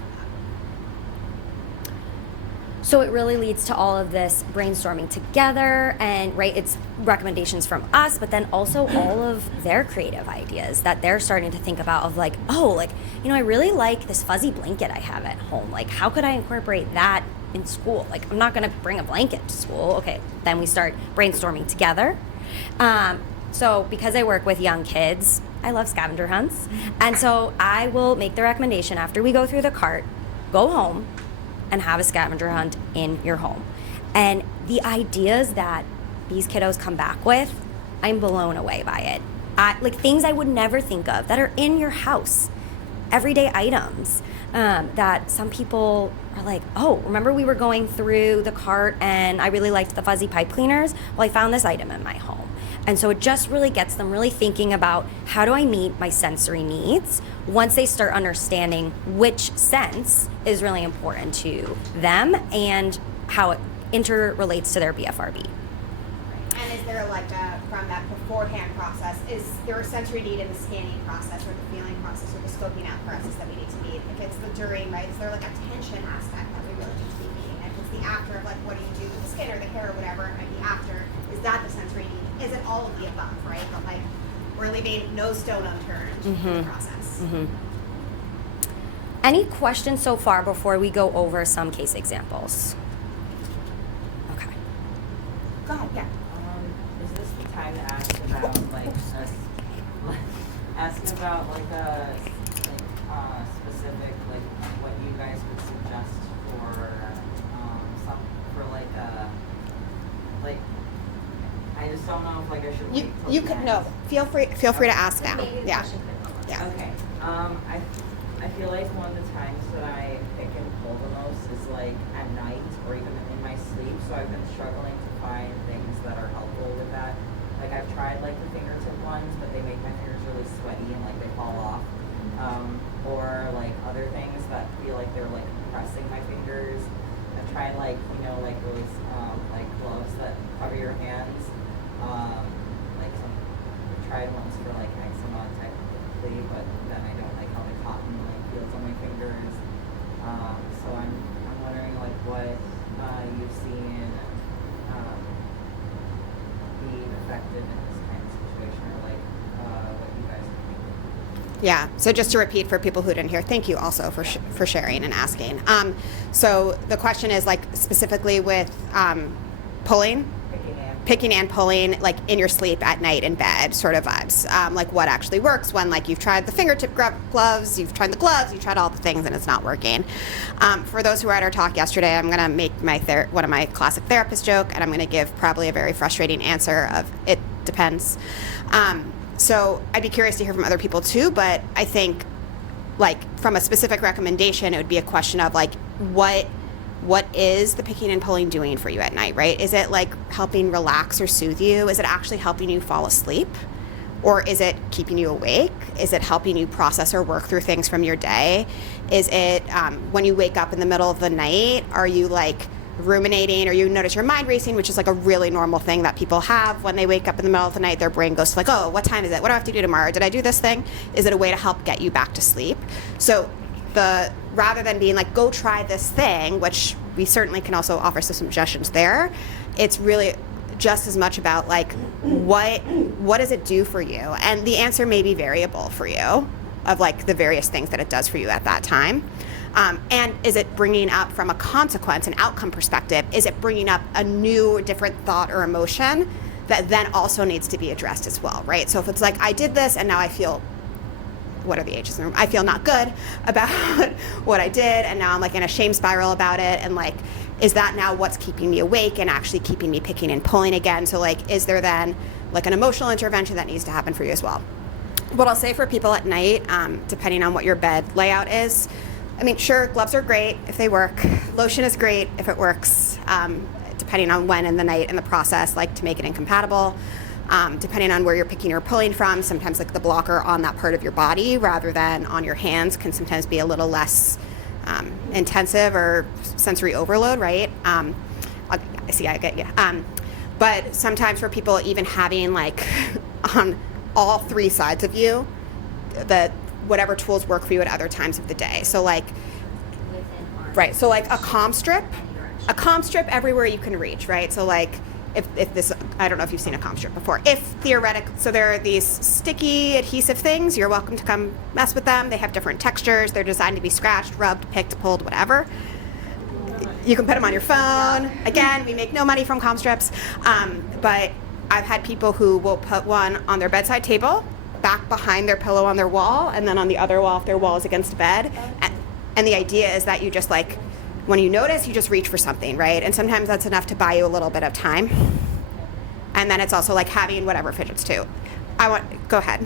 that. So it really leads to all of this brainstorming together, and right, it's recommendations from us, but then also all of their creative ideas that they're starting to think about of like, oh, like, I really like this fuzzy blanket I have at home. Like, how could I incorporate that in school? Like, I'm not going to bring a blanket to school. Okay, then we start brainstorming together. So because I work with young kids, I love scavenger hunts. And so I will make the recommendation after we go through the cart, go home, and have a scavenger hunt in your home. And the ideas that these kiddos come back with, I'm blown away by it. Like things I would never think of that are in your house, everyday items that some people are like, oh, remember we were going through the cart and I really liked the fuzzy pipe cleaners? Well, I found this item in my home. And so it just really gets them really thinking about how do I meet my sensory needs once they start understanding which sense is really important to them and how it interrelates to their BFRB. And is there like from that beforehand process, is there a sensory need in the scanning process or the feeling process or the scoping out process that we need to meet? If it's the during, right, is there like a tension aspect that we really need to be meeting? If it's the after of like what do you do with the skin or the hair or whatever, it might be after, is that the sensory need? Is it all of the above, right? But like we're leaving no stone unturned in the process. Mm-hmm. Any questions so far before we go over some case examples? Okay. Go ahead, yeah. Is this the time to ask about asking about specific what you guys would suggest for I just don't know if I should wait till You could next. no. Feel free to ask now. Maybe the Yeah. question could come up. Yeah. Okay. I feel like one of the times that I pick and pull the most is like at night or even in my sleep. So I've been struggling to find things that are helpful with that. Like I've tried like the fingertip ones, but they make my fingers really sweaty and like they fall off. Or like other things that feel like they're like compressing my fingers. I've tried like those like gloves that cover your hands. Tried ones for like eczema technically, but then I don't like how the cotton like feels on my fingers. So I'm wondering like what you've seen be effective in this kind of situation, or like what you guys think. Yeah. So just to repeat for people who didn't hear, thank you also for sharing and asking. So the question is like specifically with pulling. Picking and pulling like in your sleep at night in bed sort of vibes, like what actually works when like you've tried the fingertip gloves, you've tried the gloves, you've tried all the things and it's not working. For those who were at our talk yesterday, I'm gonna make my one of my classic therapist joke, and I'm gonna give probably a very frustrating answer of it depends. So I'd be curious to hear from other people too, but I think like from a specific recommendation, it would be a question of like what is the picking and pulling doing for you at night, right? Is it like helping relax or soothe you? Is it actually helping you fall asleep? Or is it keeping you awake? Is it helping you process or work through things from your day? Is it when you wake up in the middle of the night, are you like ruminating or you notice your mind racing, which is like a really normal thing that people have when they wake up in the middle of the night, their brain goes to like, oh, what time is it? What do I have to do tomorrow? Did I do this thing? Is it a way to help get you back to sleep? So rather than being like, go try this thing, which we certainly can also offer some suggestions there, it's really just as much about like, what does it do for you? And the answer may be variable for you of like the various things that it does for you at that time. And is it bringing up from a consequence and outcome perspective, is it bringing up a new, different thought or emotion that then also needs to be addressed as well, right? So if it's like, I did this and now I feel, what are the H's in the room? I feel not good about what I did, and now I'm like in a shame spiral about it, and like, is that now what's keeping me awake and actually keeping me picking and pulling again? So like, is there then like an emotional intervention that needs to happen for you as well? What I'll say for people at night, depending on what your bed layout is, I mean, sure, gloves are great if they work. Lotion is great if it works, depending on when in the night in the process, like to make it incompatible. Depending on where you're picking or pulling from, sometimes like the blocker on that part of your body rather than on your hands can sometimes be a little less intensive or sensory overload, right? I get you. But sometimes for people even having like on all three sides of you, that whatever tools work for you at other times of the day. So like, Within arms. right, so like a comm strip, Any direction. everywhere you can reach, right? So like, if this, I don't know if you've seen a comm strip before. If theoretic, so there are these sticky adhesive things, you're welcome to come mess with them. They have different textures. They're designed to be scratched, rubbed, picked, pulled, whatever. You can put them on your phone. Again, we make no money from comm strips. But I've had people who will put one on their bedside table, back behind their pillow on their wall, and then on the other wall if their wall is against a bed. And the idea is that you just like when you notice, you just reach for something, right? And sometimes that's enough to buy you a little bit of time. And then it's also like having whatever fidgets too. Go ahead.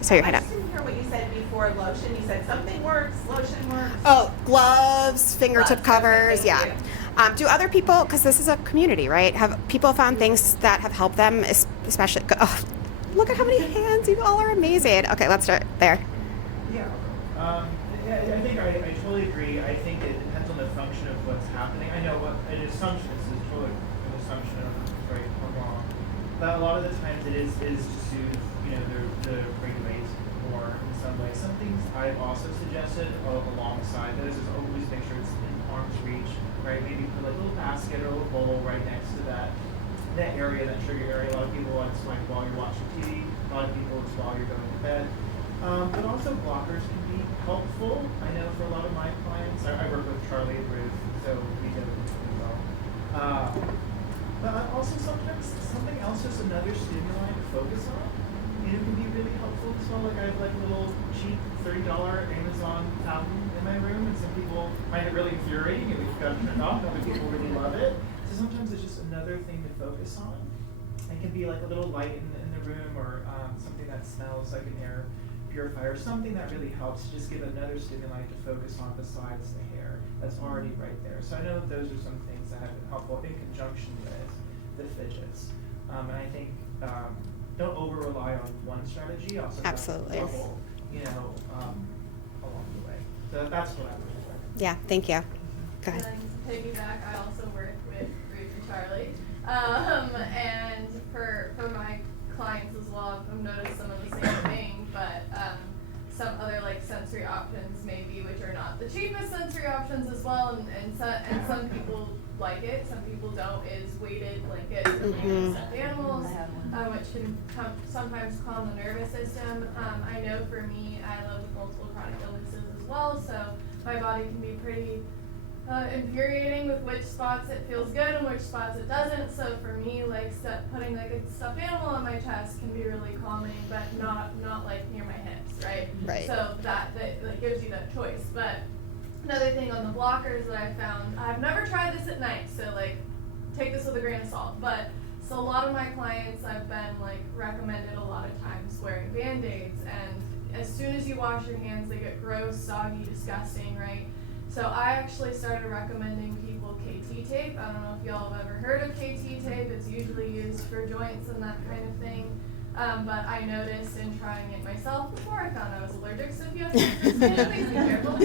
So your hand I up. just didn't hear what you said before lotion. You said something works, lotion works. Oh, gloves, fingertip Gloves, covers, okay, yeah. thank Do other people, because this is a community, right? Have people found things that have helped them, especially? Oh, look at how many hands! You all are amazing. Okay, let's start there. Yeah. Yeah, I think I totally agree. I think it depends on the function of what's happening. I know what an assumption is totally an assumption of right or wrong, but a lot of the times it is to soothe, the regulate more in some way. Some things I've also suggested alongside those is always make sure it's in arm's reach, right? Maybe put like a little basket or a little bowl right next to that area, that trigger area. A lot of people want to swipe while you're watching TV. A lot of people it's while you're going to bed. But also blockers can be helpful. I know for a lot of my clients, I work with Charlie and Ruth, so we know them pretty well. But also sometimes something else, just another stimuli to focus on, can be really helpful as well. Like I have like a little cheap $30 Amazon fountain in my room, and some people find it really infuriating, and we've got to turn it off. Other people really love it. So sometimes it's just another thing to focus on. It can be like a little light in the room, or something that smells like an air purifier, something that really helps to just give another stimuli to focus on besides the hair that's already right there. So I know that those are some things that have been helpful in conjunction with the fidgets. And I think don't over rely on one strategy. Also Absolutely. double, along the way. So that's what I would recommend. Yeah, thank you. Go And ahead. then to piggyback, I also work with Ruth and Charlie. And for my clients as well, I've noticed some of the same thing, but some other like sensory options maybe, which are not the cheapest sensory options as well, and some people like it, some people don't, is weighted blankets and maybe stuffed animals, which can sometimes calm the nervous system. I know for me, I live with multiple chronic illnesses as well, so my body can be pretty infuriating with which spots it feels good and which spots it doesn't. So for me, like putting like a stuffed animal on my chest can be really calming, but not like near my hips, right? Right. So that gives you that choice. But another thing on the blockers that I found, I've never tried this at night, so like take this with a grain of salt. But so a lot of my clients, I've been like recommended a lot of times wearing Band-Aids, and as soon as you wash your hands, they get gross, soggy, disgusting, right? So I actually started recommending people KT tape. I don't know if y'all have ever heard of KT tape. It's usually used for joints and that kind of thing. But I noticed in trying it myself before, I found I was allergic, so if you have to please be careful.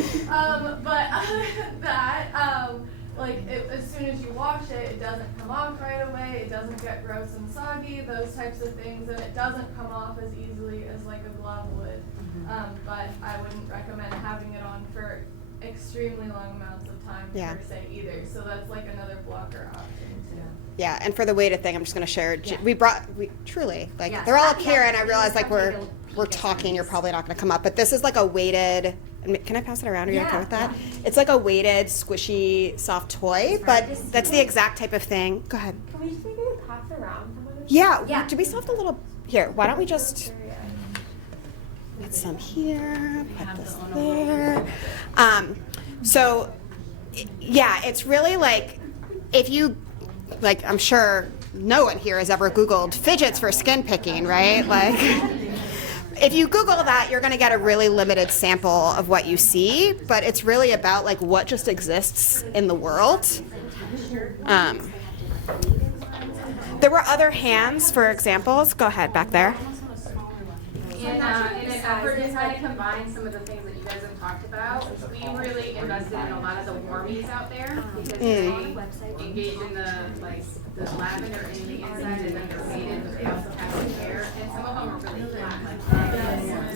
But other than that, as soon as you wash it, it doesn't come off right away. It doesn't get gross and soggy, those types of things, and it doesn't come off as easily as like a glove would. But I wouldn't recommend having it on for extremely long amounts of time per se either. So that's like another blocker option too. Yeah, and for the weighted thing, I'm just going to share. Yeah. We truly, like, Yeah, they're all up happy here, and I hour, realize, like, we're we'll talking, you're probably not going to come up, but this is like a weighted, can I pass it around? Are you okay Yeah, with that? yeah. It's like a weighted, squishy, soft toy, but just that's see the it. exact type of thing. Go ahead. Can we just maybe pass around some of this? Yeah, Yeah. do we still have the little, here, why don't we just put some here, put this there. So, yeah, it's really like, if you, like, I'm sure no one here has ever Googled fidgets for skin picking, right? Like, if you Google that, you're going to get a really limited sample of what you see, but it's really about, like, what just exists in the world. There were other hands for examples. Go ahead, back there. In an effort to kind of combine some of the things that you guys have talked about, we really invested in a lot of the warmies out there because they engage in the lavender in the inside and then they're weighted, but they also have the hair, and some of them are really flat.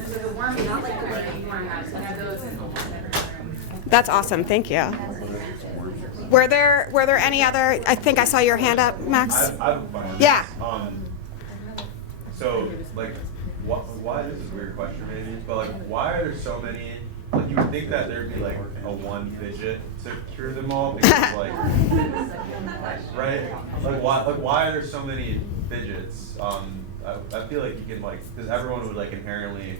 So the warmies, not like the way you warm that, so we have those in almost every room. That's awesome. Thank you. Were there any other? I think I saw your hand up, Max. I have a question. Yeah. So like, why? This is a weird question, maybe, but like, why are there so many? Like, you would think that there'd be like a one fidget to cure them all, because like, right? Like, why are there so many fidgets? I feel like you can, like, because everyone would like inherently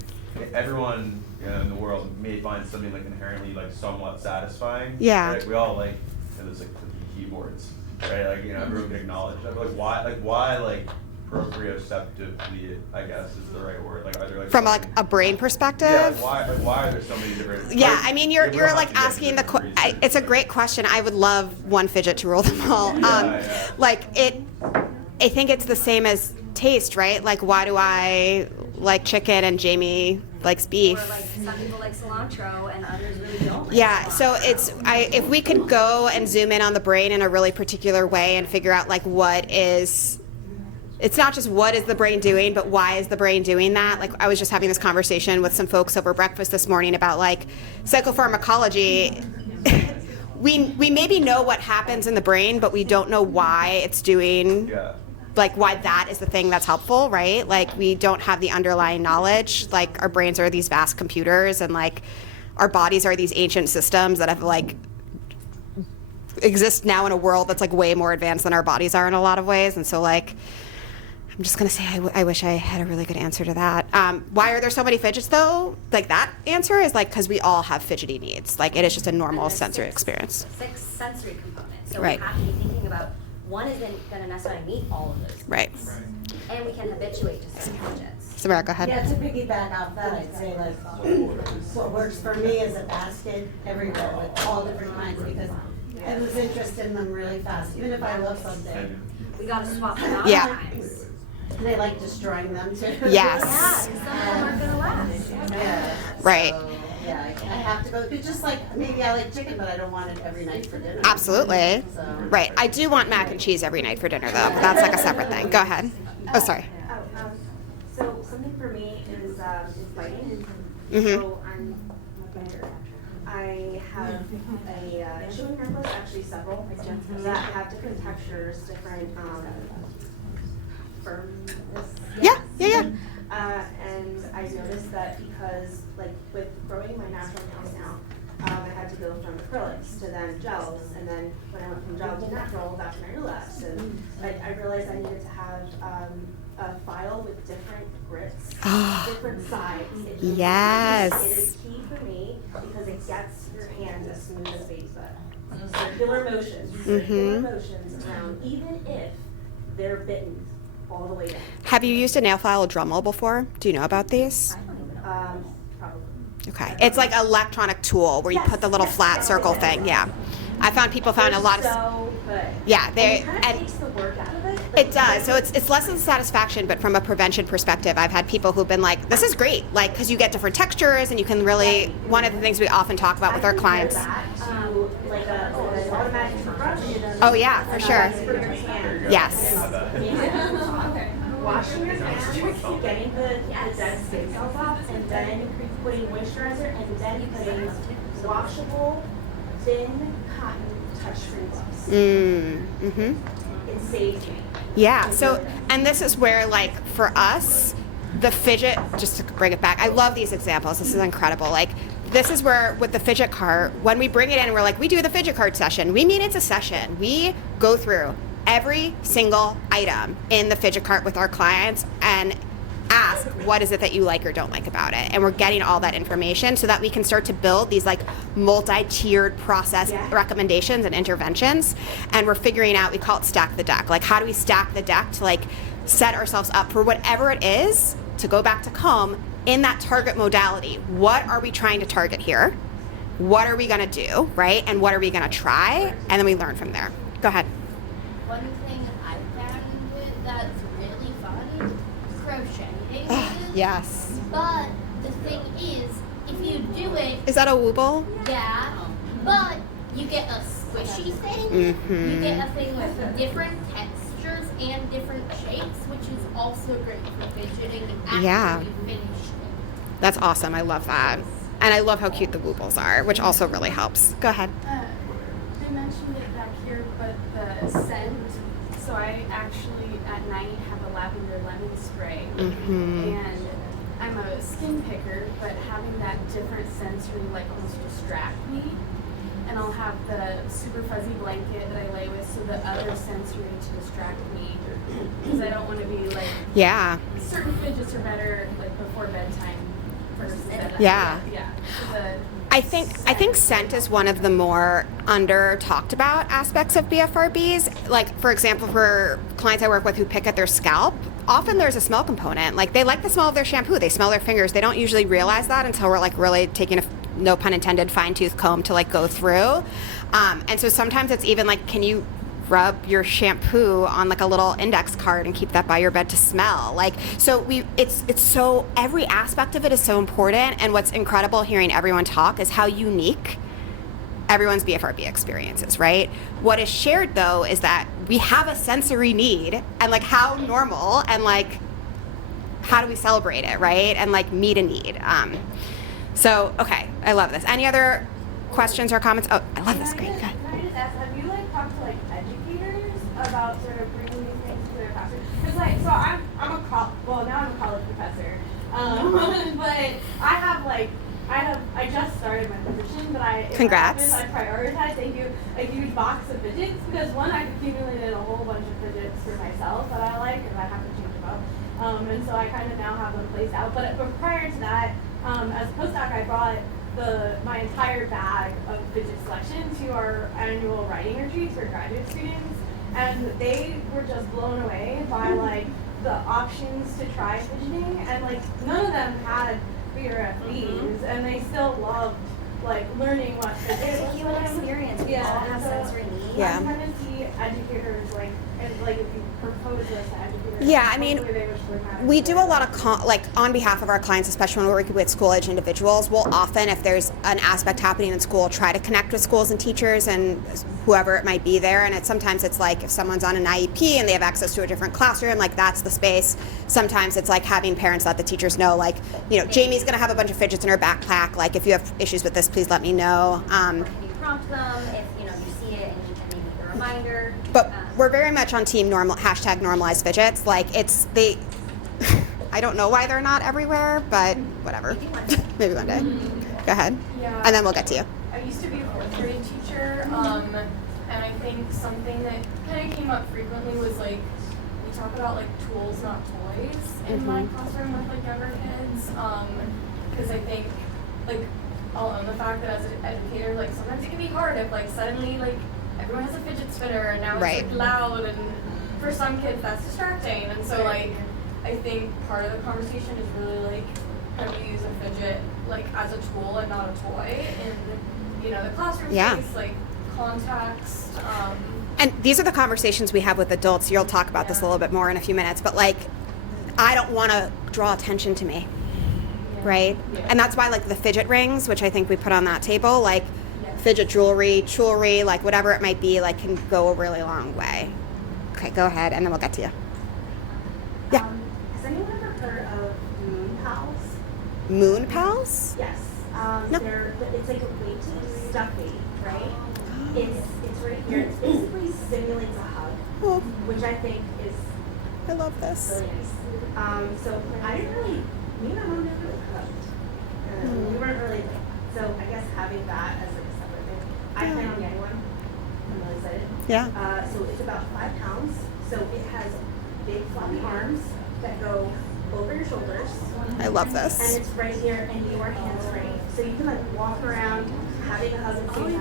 everyone in the world may find something like inherently like somewhat satisfying. Yeah. Right? We all like those like cookie keyboards, right? Like everyone can acknowledge that. But why proprioceptively, I guess is the right word. Like are there like From like a brain perspective? Yeah. Why are there so many different? Yeah, like, I mean, you're we don't like have to get asking into the. reason. It's a great question. I would love one fidget to rule them all. Yeah. Like it, I think it's the same as taste, right? Like, why do I like chicken and Jamie likes beef? Or like some people like cilantro and others really don't. Like Yeah, cilantro. so if we could go and zoom in on the brain in a really particular way and figure out like it's not just what is the brain doing, but why is the brain doing that? Like I was just having this conversation with some folks over breakfast this morning about like psychopharmacology. we maybe know what happens in the brain, but we don't know why it's doing. Yeah. Like why that is the thing that's helpful, right? Like we don't have the underlying knowledge. Like our brains are these vast computers, and like our bodies are these ancient systems that have like exist now in a world that's like way more advanced than our bodies are in a lot of ways. And so like I'm just gonna say I wish I had a really good answer to that. Why are there so many fidgets though? Like that answer is like because we all have fidgety needs. Like it is just a normal And there's sensory six- experience. 6 sensory components. So Right. we have to be thinking about one isn't going to necessarily meet all of those. Right. And we can habituate to certain fidgets. Samara, go ahead. Yeah, to piggyback off that, I'd say like, what works for me is a basket everywhere with all different kinds because I lose interest in them really fast. Even if I love something, We got to swap them out Yeah. sometimes. and I like destroying them too. Yes. Yeah, some of them aren't going to last. Yeah. Right. So, yeah, I have to go. It's just like maybe I like chicken, but I don't want it every night for dinner. Absolutely. So. Right. I do want mac and cheese every night for dinner though. But that's like a separate thing. Go ahead. Oh, sorry. So something for me is biting. Mhm. So I'm a biter. I have a chewing necklace, actually several, that have different textures, different firmness. Yeah. And I noticed that because, like, with growing my natural nails now, I had to go from acrylics to then gels, and then when I went from gel to natural, that's when I relapsed. And I realized I needed to have a file with different grits, different sides. Yes. It is key for me because it gets your hands as smooth as baby butter. Circular motions around, even if they're bitten all the way down. Have you used a nail file Dremel before? Do you know about these? Probably. Okay. It's like an electronic tool where you put the little flat circle thing. Yeah. I found people found a lot of. So good. Yeah, they And it kind of and takes the work out of it. it does. So it's less of the satisfaction, but from a prevention perspective, I've had people who've been like, "This is great," like because you get different textures and you can really. One of the things we often talk about with our clients. That to like an automatic brush. Oh yeah, for sure. For your hand. Yes. Washing your hands, getting the dead skin cells off, and then putting moisturizer, and then putting washable, thin cotton touchscreen gloves. Mm-hmm. It saves me. Yeah. So, and this is where, like, for us, the fidget. Just to bring it back, I love these examples. This is incredible. Like, this is where with the fidget cart, when we bring it in, we're like, we do the fidget cart session. We mean it's a session. We go through every single item in the fidget cart with our clients and ask what is it that you like or don't like about it, and we're getting all that information so that we can start to build these like multi-tiered process recommendations and interventions, and we're figuring out, we call it stack the deck. Like, how do we stack the deck to like set ourselves up for whatever it is, to go back to comb in that target modality. What are we trying to target here? What are we going to do, right? And what are we going to try? And then we learn from there. Go ahead. One thing I found that's really fun is crocheting. Yes. But the thing is, if you do it, Is that a wooble? yeah, but you get a squishy thing. Mm-hmm. You get a thing with different textures and different shapes, which is also great for fidgeting after Yeah. you finish it. That's awesome. I love that. And I love how cute the woobles are, which also really helps. Go ahead. They mentioned it back here, but the scent. So I actually at night have a lavender lemon spray, Mm-hmm. and I'm a skin picker, but having that different sensory like almost distract me. And I'll have the super fuzzy blanket that I lay with, so the other sensory to distract me, because I don't want to be like Yeah. certain fidgets are better like before bedtime. person. Yeah. Yeah. I think scent is one of the more under talked about aspects of BFRBs. Like, for example, for clients I work with who pick at their scalp, often there's a smell component. Like, they like the smell of their shampoo. They smell their fingers. They don't usually realize that until we're like really taking a, no pun intended, fine tooth comb to like go through. And so sometimes it's even like, can you rub your shampoo on like a little index card and keep that by your bed to smell? Like, so it's so, every aspect of it is so important. And what's incredible hearing everyone talk is how unique everyone's BFRB experience is, right? What is shared though is that we have a sensory need, and like how normal, and like how do we celebrate it, right? And like meet a need. So okay, I love this. Any other questions or comments? Oh, I love this. Great. Good. Can I just ask, have you like talked to like educators about sort of bringing these things to their classroom? Because like, so I'm now I'm a college professor, but I just started my position, but Congrats. I prioritize, thank you, a huge box of fidgets, because one, I've accumulated a whole bunch of fidgets for myself that I like, and I have to change them up, and so I kind of now have them placed out. But prior to that, as a postdoc, I brought my entire bag of fidget selection to our annual writing retreats for graduate students, and they were just blown away by like the options to try fidgeting, and like none of them had BFRBs, and they still loved like learning what fidget It's a human experience. We all have sensory needs. Yeah. I'm trying to see educators like, and like if you propose this to educators. Yeah, I mean, hopefully they would learn how to we do do it. a lot of like on behalf of our clients, especially when we're working with school-age individuals. We'll often, if there's an aspect happening in school, try to connect with schools and teachers and whoever it might be there. And sometimes it's like if someone's on an IEP and they have access to a different classroom, like that's the space. Sometimes it's like having parents let the teachers know, like, you know, Jamie's going to have a bunch of fidgets in her backpack. Like, if you have issues with this, please let me know. Can you prompt them if you see it and maybe a reminder? But we're very much on team #normalize fidgets. Like, it's they. I don't know why they're not everywhere, but whatever. Maybe one day. Go ahead. Yeah. And then we'll get to you. I used to be a fourth grade teacher, and I think something that kind of came up frequently was like, we talk about like tools, not toys, in my classroom with like younger kids, because I think like I'll own the fact that as an educator, like sometimes it can be hard if like suddenly like everyone has a fidget spinner and now it's like loud, and for some kids that's distracting, and so like I think part of the conversation is really like how do you use a fidget like as a tool and not a toy in the classroom space, like context. And these are the conversations we have with adults. You'll talk about this a little bit more in a few minutes, but like, I don't want to draw attention to me, right? And that's why like the fidget rings, which I think we put on that table, like fidget jewelry, like whatever it might be, like can go a really long way. Okay, go ahead, and then we'll get to you. Yeah. Has anyone ever heard of moon pals? Moon pals? Yes. No. It's like a weighted stuffy, right? It's right here. It basically simulates a hug, which I think is I love this. really nice. So I didn't really, me and my mom didn't really hug. We weren't really, so I guess having that as like a separate thing. I plan on getting one. I'm really excited. Yeah. So it's about 5 pounds. So it has big floppy arms that go over your shoulders. I love this. And it's right here, and you are hands-free. So you can like walk around having a hug at the same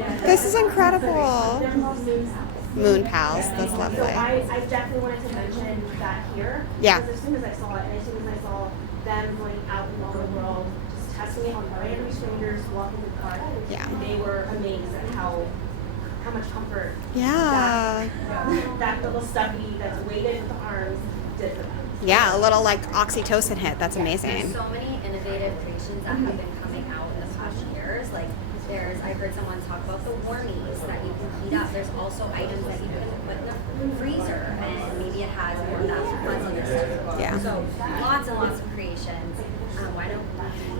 time. This is incredible. They're called moon pals. Moon pals, that's lovely. So I definitely wanted to mention that here. Yeah. Because as soon as I saw it, and as soon as I saw them going out in the world, just testing it on random strangers walking the park, they were amazed at how much comfort that little stuffy that's weighted with the arms did for them. Yeah, a little like oxytocin hit. That's amazing. There's so many innovative creations that have been coming out in the past years. Like I heard someone talk about the warmies that you can heat up. There's also items that you can put in the freezer, and maybe it has more natural cleanliness. Yeah. So lots and lots of creations. Why don't?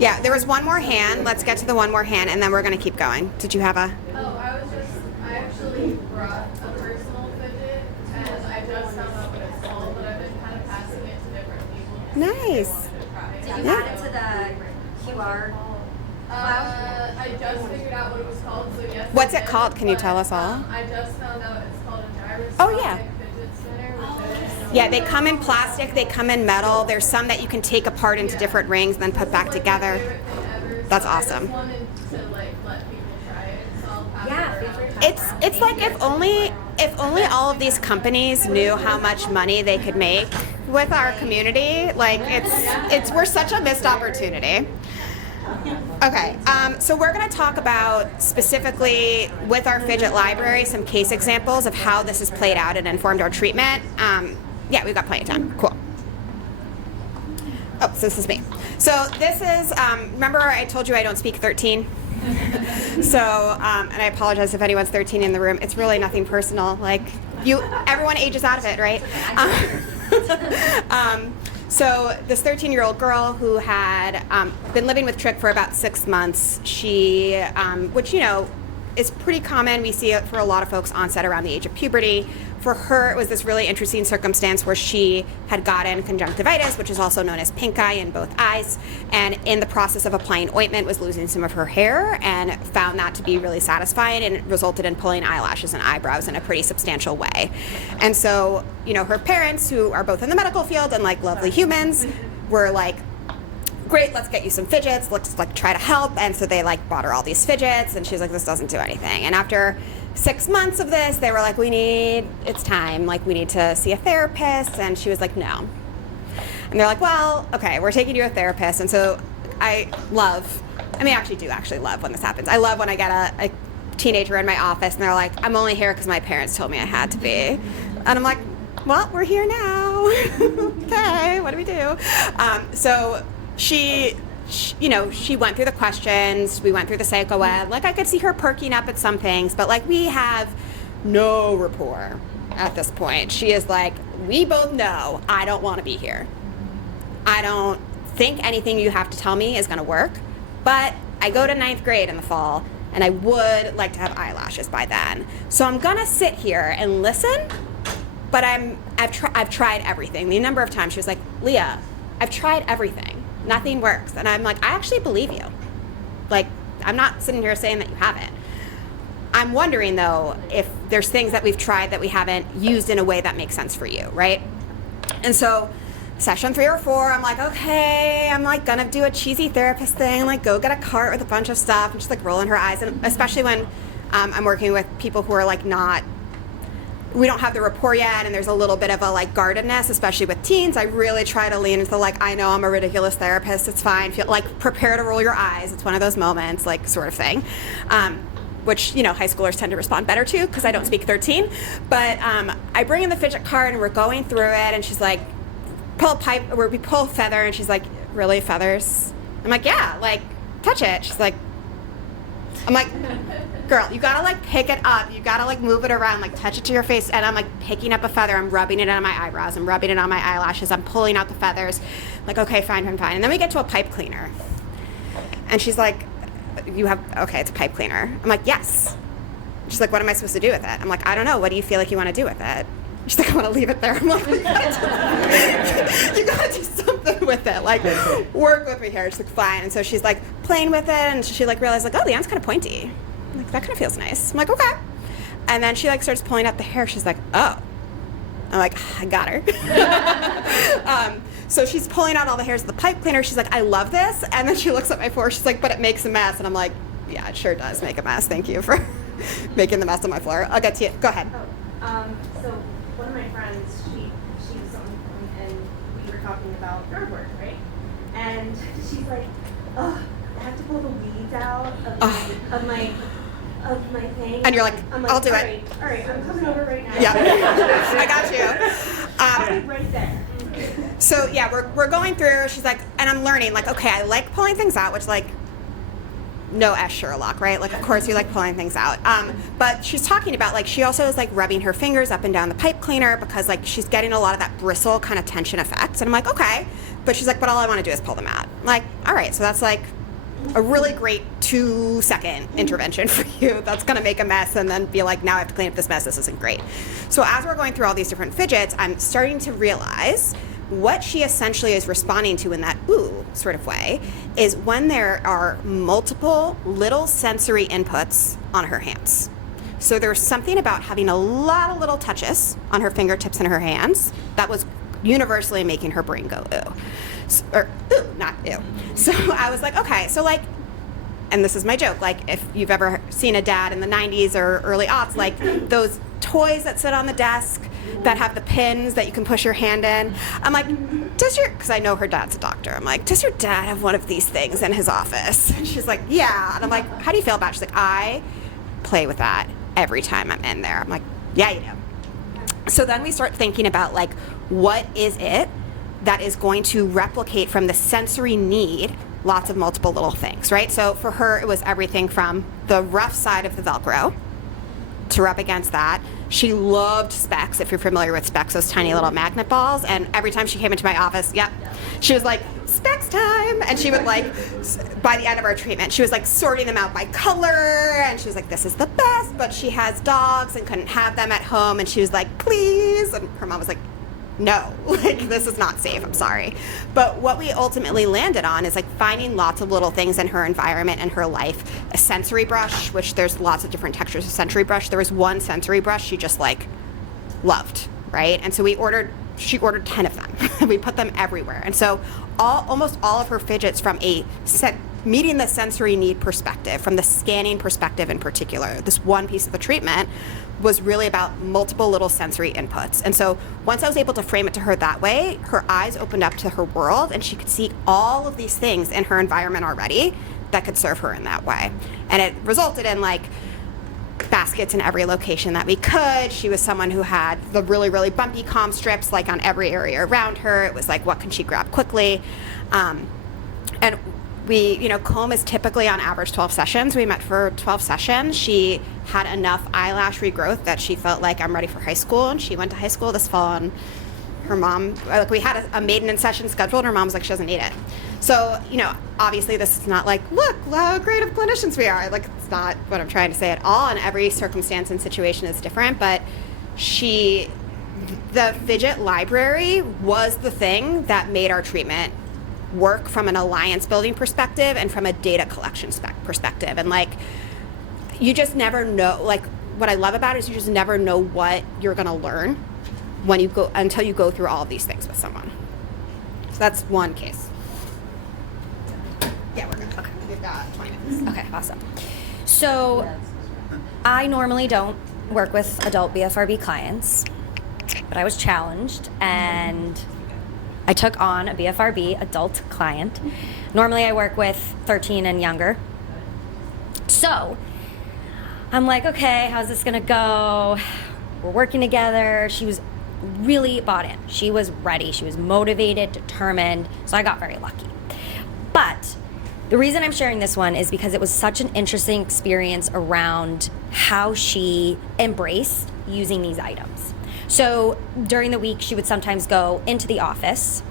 Yeah, there was one more hand. Let's get to the one more hand, and then we're going to keep going. Did you have a? I actually brought a personal fidget, and I just found out what it's called, but I've been kind of passing it to different people. Nice. Did you add it to the QR? I just figured out what it was called, so yes. What's it called? Can you tell us all? I just found out it's called a gyroscopic Oh, yeah. fidget spinner, which I didn't know Yeah, they come in plastic, they come in metal. There's some that you can take apart into different rings and then put back together. That's awesome. I just wanted to like let people try it, so I'll pass it around. It's like if only all of these companies knew how much money they could make with our community. Like we're such a missed opportunity. Okay, so we're going to talk about specifically with our Fidget library some case examples of how this has played out and informed our treatment. Yeah, we've got plenty of time. Cool. Oh, so this is me. So this is, remember I told you I don't speak 13? So, and I apologize if anyone's 13 in the room. It's really nothing personal. Like, everyone ages out of it, right? So this 13-year-old girl who had been living with Trick for about 6 months, she, which, you know, is pretty common. We see it for a lot of folks onset around the age of puberty. For her, it was this really interesting circumstance where she had gotten conjunctivitis, which is also known as pink eye in both eyes, and in the process of applying ointment was losing some of her hair and found that to be really satisfying, and it resulted in pulling eyelashes and eyebrows in a pretty substantial way. And so, you know, her parents, who are both in the medical field and like lovely humans, were like, great, let's get you some fidgets, let's like try to help. And so they like bought her all these fidgets, and she's like, this doesn't do anything. And after 6 months of this, they were like, it's time, like we need to see a therapist. And she was like, no. And they're like, well, okay, we're taking you to a therapist. And so I actually do love when this happens. I love when I get a teenager in my office and they're like, I'm only here because my parents told me I had to be. And I'm like, well, we're here now. Okay, what do we do? So she went through the questions, we went through the psycho ed. Like, I could see her perking up at some things, but like we have no rapport at this point. She is like, we both know I don't want to be here. I don't think anything you have to tell me is going to work, but I go to 9th grade in the fall and I would like to have eyelashes by then. So I'm going to sit here and listen, but I've tried everything. The number of times she was like, Leah, I've tried everything. Nothing works. And I'm like, I actually believe you. Like, I'm not sitting here saying that you haven't. I'm wondering, though, if there's things that we've tried that we haven't used in a way that makes sense for you, right? And so session 3 or 4, I'm like, okay, I'm like gonna do a cheesy therapist thing, like go get a cart with a bunch of stuff and just like rolling her eyes. And especially when I'm working with people who are like we don't have the rapport yet, and there's a little bit of a like guardedness, especially with teens. I really try to lean into the like, I know I'm a ridiculous therapist, it's fine, feel like prepare to roll your eyes, it's one of those moments, like sort of thing. Which, you know, high schoolers tend to respond better to because I don't speak 13. But I bring in the fidget cart and we're going through it, and she's like, pull a pipe, or we pull a feather, and she's like, really, feathers? I'm like, yeah, like touch it. She's like, I'm like, girl, you gotta like pick it up, you gotta like move it around, like touch it to your face. And I'm like picking up a feather, I'm rubbing it on my eyebrows, I'm rubbing it on my eyelashes, I'm pulling out the feathers, like, okay, fine. And then we get to a pipe cleaner, and she's like, it's a pipe cleaner. I'm like, yes. She's like, what am I supposed to do with it? I'm like, I don't know, what do you feel like you want to do with it? She's like, I want to leave it there. I'm like, you gotta do something with it. Like, work with me here. She's like, fine. And so she's like playing with it, and she like realized like, oh, the end's kind of pointy. I'm like, that kind of feels nice. I'm like, okay. And then she like starts pulling out the hair. She's like, oh. I'm like, I got her. So she's pulling out all the hairs of the pipe cleaner. She's like, I love this. And then she looks at my floor. She's like, but it makes a mess. And I'm like, yeah, it sure does make a mess. Thank you for making the mess on my floor. I'll get to you. Go ahead. So one of my friends, she's and we were talking about yard work, right? And she's like, oh, I have to pull the weeds out of my thing. And you're like, I'll do it. All right, I'm coming over right now. Yeah, I got you. I'll be right there. So yeah, we're going through. She's like, and I'm learning, like, okay, I like pulling things out, which like, no S Sherlock, right? Like, of course you like pulling things out. But she's talking about like, she also is like rubbing her fingers up and down the pipe cleaner because like she's getting a lot of that bristle kind of tension effect. And I'm like, okay. But she's like, but all I want to do is pull them out. I'm like, all right, so that's like a really great 2-second intervention for you. That's gonna make a mess and then be like, now I have to clean up this mess, this isn't great. So as we're going through all these different fidgets, I'm starting to realize what she essentially is responding to in that ooh sort of way is when there are multiple little sensory inputs on her hands. So there was something about having a lot of little touches on her fingertips and her hands that was universally making her brain go ooh. Or ooh, not ew. So I was like, okay, so like, and this is my joke, like if you've ever seen a dad in the 90s or early aughts, like those toys that sit on the desk that have the pins that you can push your hand in. I'm like, because I know her dad's a doctor. I'm like, does your dad have one of these things in his office? And she's like, yeah. And I'm like, how do you feel about it? She's like, I play with that every time I'm in there. I'm like, yeah, you do. So then we start thinking about like, what is it that is going to replicate from the sensory need lots of multiple little things, right? So for her, it was everything from the rough side of the Velcro to rub against that. She loved specs, if you're familiar with specs, those tiny little magnet balls. And every time she came into my office, she was like, specs time. And she would like, by the end of our treatment, she was like sorting them out by color. And she was like, this is the best. But she has dogs and couldn't have them at home. And she was like, please. And her mom was like, no, like this is not safe, I'm sorry. But what we ultimately landed on is like finding lots of little things in her environment and her life. A sensory brush, which there's lots of different textures of sensory brush. There was one sensory brush she just like loved, right? And so she ordered 10 of them and we put them everywhere. And so almost all of her fidgets from meeting the sensory need perspective, from the scanning perspective in particular, this one piece of the treatment was really about multiple little sensory inputs. And so once I was able to frame it to her that way, her eyes opened up to her world and she could see all of these things in her environment already that could serve her in that way. And it resulted in like baskets in every location that we could. She was someone who had the really, really bumpy comm strips like on every area around her. It was like, what can she grab quickly? And we, comb is typically on average 12 sessions. We met for 12 sessions. She had enough eyelash regrowth that she felt like I'm ready for high school. And she went to high school this fall and her mom, like we had a maintenance session scheduled and her mom was like, she doesn't need it. So, obviously this is not like, look how great of clinicians we are. Like, it's not what I'm trying to say at all. And every circumstance and situation is different. But the Fidget library was the thing that made our treatment work from an alliance building perspective and from a data collection perspective. And like, you just never know, like what I love about it is you just never know what you're going to learn until you go through all of these things with someone. So that's one case. Yeah, we're good. Okay. We've got 20 minutes. Okay, awesome. So I normally don't work with adult BFRB clients, but I was challenged and I took on a BFRB adult client. Normally I work with 13 and younger. So I'm like, okay, how's this gonna go? We're working together. She was really bought in. She was ready. She was motivated, determined. So I got very lucky. But the reason I'm sharing this one is because it was such an interesting experience around how she embraced using these items. So during the week, she would sometimes go into the office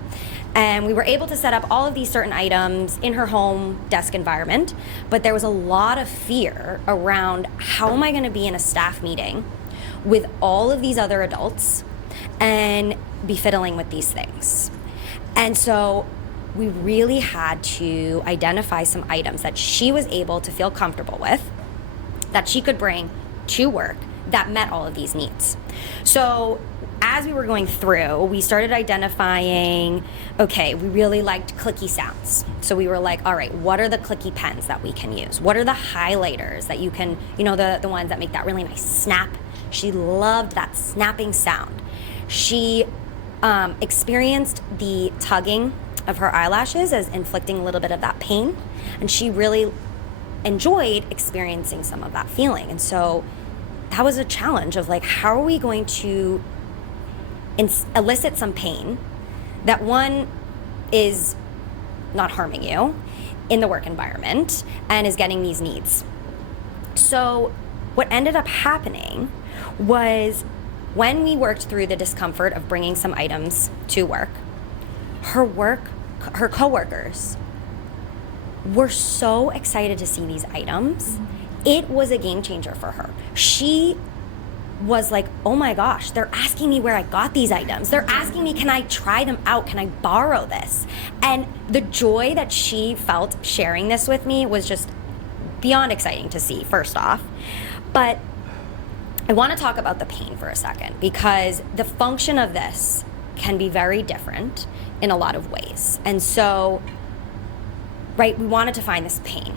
and we were able to set up all of these certain items in her home desk environment, but there was a lot of fear around how am I gonna be in a staff meeting with all of these other adults and be fiddling with these things. And so we really had to identify some items that she was able to feel comfortable with, that she could bring to work that met all of these needs. So as we were going through, we started identifying, okay, we really liked clicky sounds. So we were like, all right, what are the clicky pens that we can use? What are the highlighters that you can, the ones that make that really nice snap? She loved that snapping sound. She experienced the tugging of her eyelashes as inflicting a little bit of that pain. And she really enjoyed experiencing some of that feeling. And so that was a challenge of like, how are we going to elicit some pain that one is not harming you in the work environment and is getting these needs. So what ended up happening was when we worked through the discomfort of bringing some items to work, her coworkers were so excited to see these items. It was a game changer for her. She was like, oh my gosh, they're asking me where I got these items. They're asking me, can I try them out? Can I borrow this? And the joy that she felt sharing this with me was just beyond exciting to see, first off. But I want to talk about the pain for a second, because the function of this can be very different in a lot of ways. And so, right, we wanted to find this pain.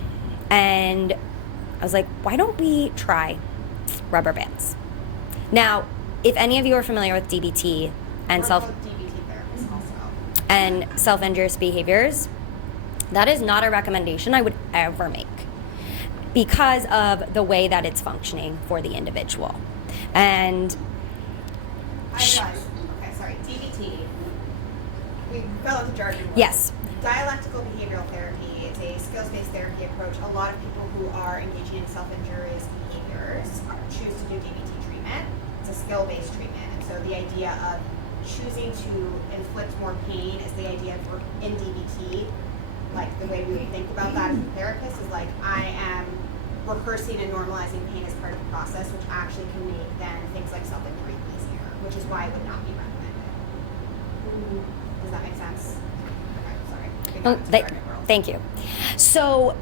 And I was like, why don't we try rubber bands? Now, if any of you are familiar with DBT and DBT therapists also. and self-injurious behaviors, that is not a recommendation I would ever make, because of the way that it's functioning for the individual. And I realize. Okay, sorry. DBT. We fell into jargon. yes, Dialectical behavioral therapy is a skills-based therapy approach. A lot of people who are engaging in self-injurious behaviors choose to do DBT treatment. It's a skill-based treatment, and so the idea of choosing to inflict more pain is the idea of in DBT. Like the way we would think about that as a therapist is like, I am rehearsing and normalizing pain as part of the process, which actually can make then things like self-injury easier, which is why it would not be recommended. Does that make sense? Okay, sorry. We got into jargon world. thank you. So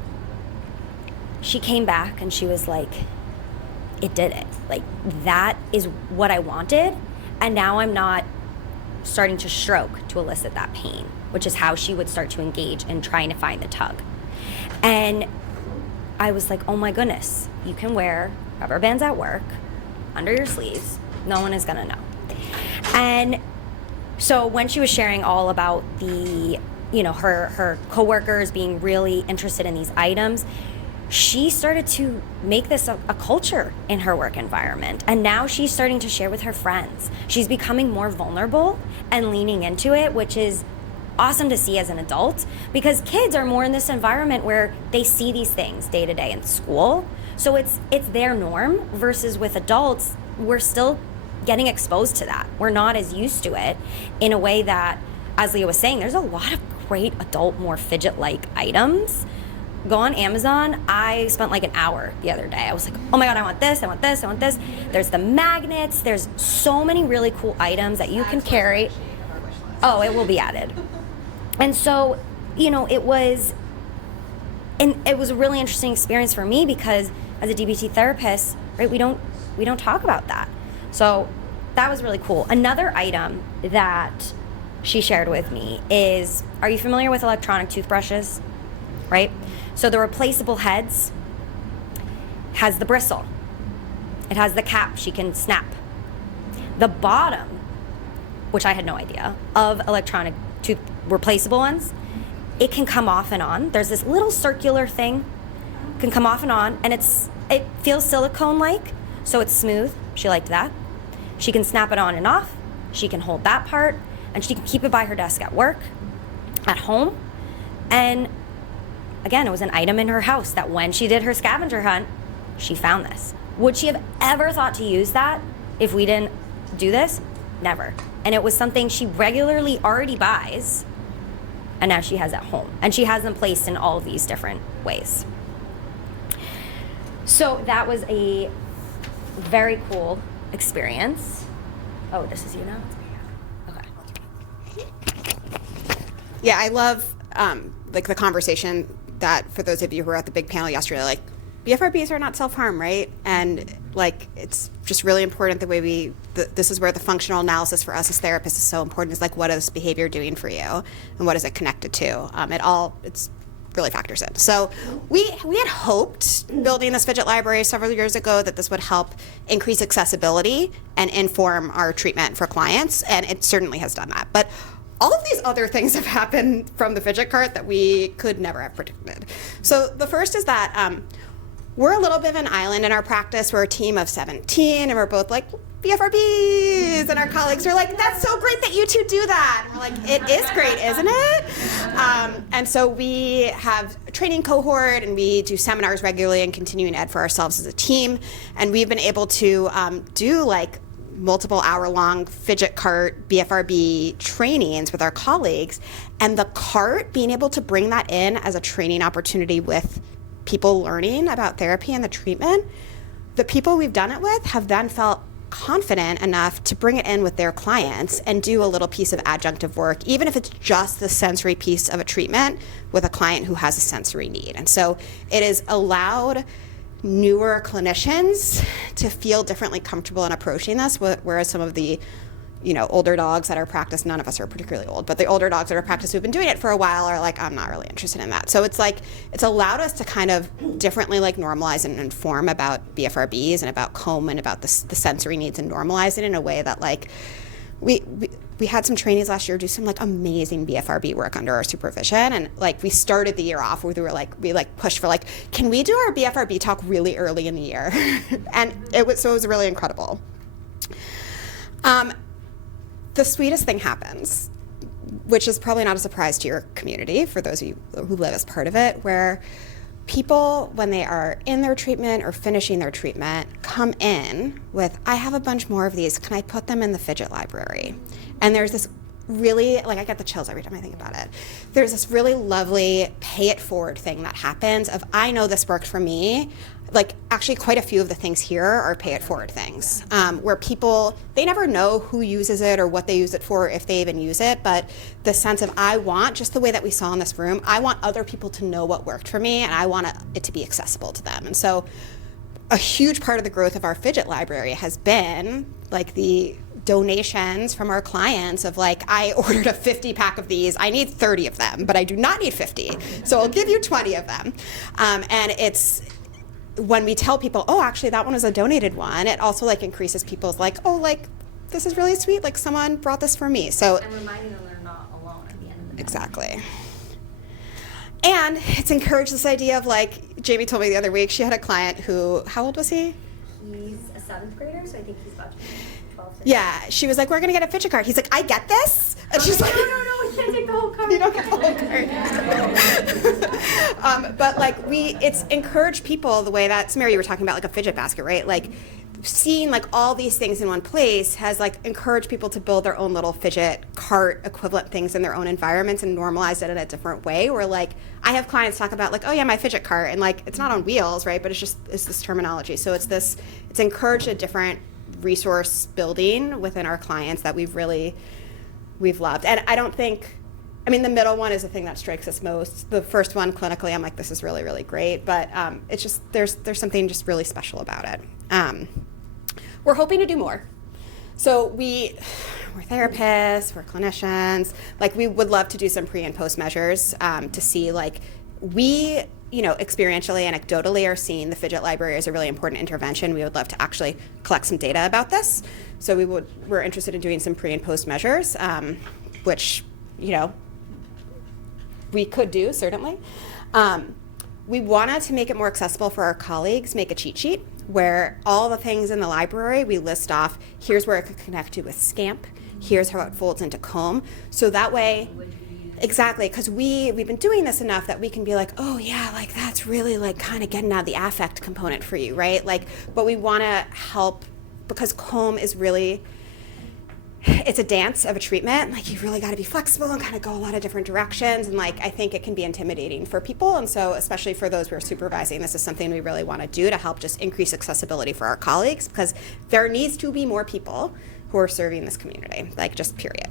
she came back and she was like, it did it. Like, that is what I wanted, and now I'm not starting to stroke to elicit that pain, which is how she would start to engage in trying to find the tug. And I was like, oh my goodness, you can wear rubber bands at work, under your sleeves, no one is gonna know. And so when she was sharing all about the, her coworkers being really interested in these items, she started to make this a culture in her work environment. And now she's starting to share with her friends. She's becoming more vulnerable and leaning into it, which is awesome to see as an adult, because kids are more in this environment where they see these things day to day in school. So it's their norm, versus with adults, we're still getting exposed to that. We're not as used to it in a way that, as Leah was saying, there's a lot of great adult, more fidget-like items. Go on Amazon. I spent like an hour the other day. I was like, oh my God, I want this, I want this, I want this. There's the magnets. There's so many really cool items that you can carry. Oh, it will be added. And so, it was a really interesting experience for me, because as a DBT therapist, right, we don't talk about that. So that was really cool. Another item that she shared with me is, are you familiar with electronic toothbrushes? Right? So the replaceable heads has the bristle. It has the cap she can snap. The bottom, which I had no idea, of electronic tooth replaceable ones, it can come off and on. There's this little circular thing, can come off and on, and it feels silicone-like, so it's smooth. She liked that. She can snap it on and off. She can hold that part, and she can keep it by her desk at work, at home. And again, it was an item in her house that when she did her scavenger hunt, she found this. Would she have ever thought to use that if we didn't do this? Never. And it was something she regularly already buys, and now she has at home. And she has them placed in all of these different ways. So that was a very cool experience. Oh, this is you now? Okay. Yeah, I love the conversation that, for those of you who were at the big panel yesterday, like, BFRBs are not self-harm, right? And it's just really important the way this is where the functional analysis for us as therapists is so important, is like, what is this behavior doing for you? And what is it connected to? It's really factors in. So we had hoped, building this Fidget library several years ago, that this would help increase accessibility and inform our treatment for clients, and it certainly has done that. But all of these other things have happened from the Fidget cart that we could never have predicted. So the first is that we're a little bit of an island in our practice. We're a team of 17, and we're both like BFRBs, and our colleagues are like, that's so great that you two do that. And we're like, it is great, isn't it? And so we have a training cohort, and we do seminars regularly and continuing ed for ourselves as a team. And we've been able to do like multiple hour-long Fidget cart BFRB trainings with our colleagues. And the cart, being able to bring that in as a training opportunity with people learning about therapy and the treatment, the people we've done it with have then felt confident enough to bring it in with their clients and do a little piece of adjunctive work, even if it's just the sensory piece of a treatment with a client who has a sensory need. And so it has allowed newer clinicians to feel differently comfortable in approaching this, whereas some of the older dogs that are practiced, none of us are particularly old, but the older dogs that are practiced who've been doing it for a while are like, I'm not really interested in that. So it's like, it's allowed us to kind of differently like normalize and inform about BFRBs and about comb and about the sensory needs and normalize it in a way that like, we had some trainees last year do some like amazing BFRB work under our supervision, and like we started the year off where we pushed for like, can we do our BFRB talk really early in the year? And it was really incredible. The sweetest thing happens, which is probably not a surprise to your community, for those of you who live as part of it, where people, when they are in their treatment or finishing their treatment, come in with, I have a bunch more of these, can I put them in the Fidget library? And there's this really, like I get the chills every time I think about it. There's this really lovely pay it forward thing that happens of, I know this worked for me. Like actually quite a few of the things here are pay it forward things, where people, they never know who uses it or what they use it for, if they even use it, but the sense of I want, just the way that we saw in this room, I want other people to know what worked for me and I want it to be accessible to them. And so a huge part of the growth of our Fidget library has been like the donations from our clients of like, I ordered a 50 pack of these, I need 30 of them, but I do not need 50, so I'll give you 20 of them. And it's, when we tell people, oh, actually that one was a donated one, it also like increases people's like, oh, like this is really sweet, like someone brought this for me. So And reminding them they're not alone at the end of the day. exactly. And it's encouraged this idea of like, Jamie told me the other week, she had a client who, how old was he? He's a 7th grader, so I think he's about 12. Yeah, she was like, we're gonna get a Fidget card. He's like, I get this? And she's like, no, we can't take the whole card. You don't get the whole card. But like it's encouraged people the way that, Samara, you were talking about like a Fidget basket, right? Like seeing like all these things in one place has like encouraged people to build their own little Fidget cart equivalent things in their own environments and normalize it in a different way, where like I have clients talk about like, oh yeah, my Fidget cart, and like it's not on wheels, right? But it's this terminology. So it's encouraged a different resource building within our clients that we've loved. And I don't think, I mean, the middle one is the thing that strikes us most. The first one, clinically, I'm like, this is really, really great. But it's just, there's something just really special about it. We're hoping to do more. So we're therapists, we're clinicians. Like, we would love to do some pre and post measures to see, like, we, experientially, anecdotally are seeing the Fidget library as a really important intervention. We would love to actually collect some data about this. So we're interested in doing some pre and post measures, which, we could do, certainly. We wanted to make it more accessible for our colleagues, make a cheat sheet where all the things in the library we list off, here's where it could connect to with Scamp, here's how it folds into Comb. So that way, exactly, because we've been doing this enough that we can be like, oh yeah, like that's really like kind of getting out the affect component for you, right? Like, but we want to help, because Comb is really, it's a dance of a treatment. Like, you really got to be flexible and kind of go a lot of different directions. And like, I think it can be intimidating for people. And so, especially for those who are supervising, this is something we really want to do to help just increase accessibility for our colleagues, because there needs to be more people who are serving this community, like, just period.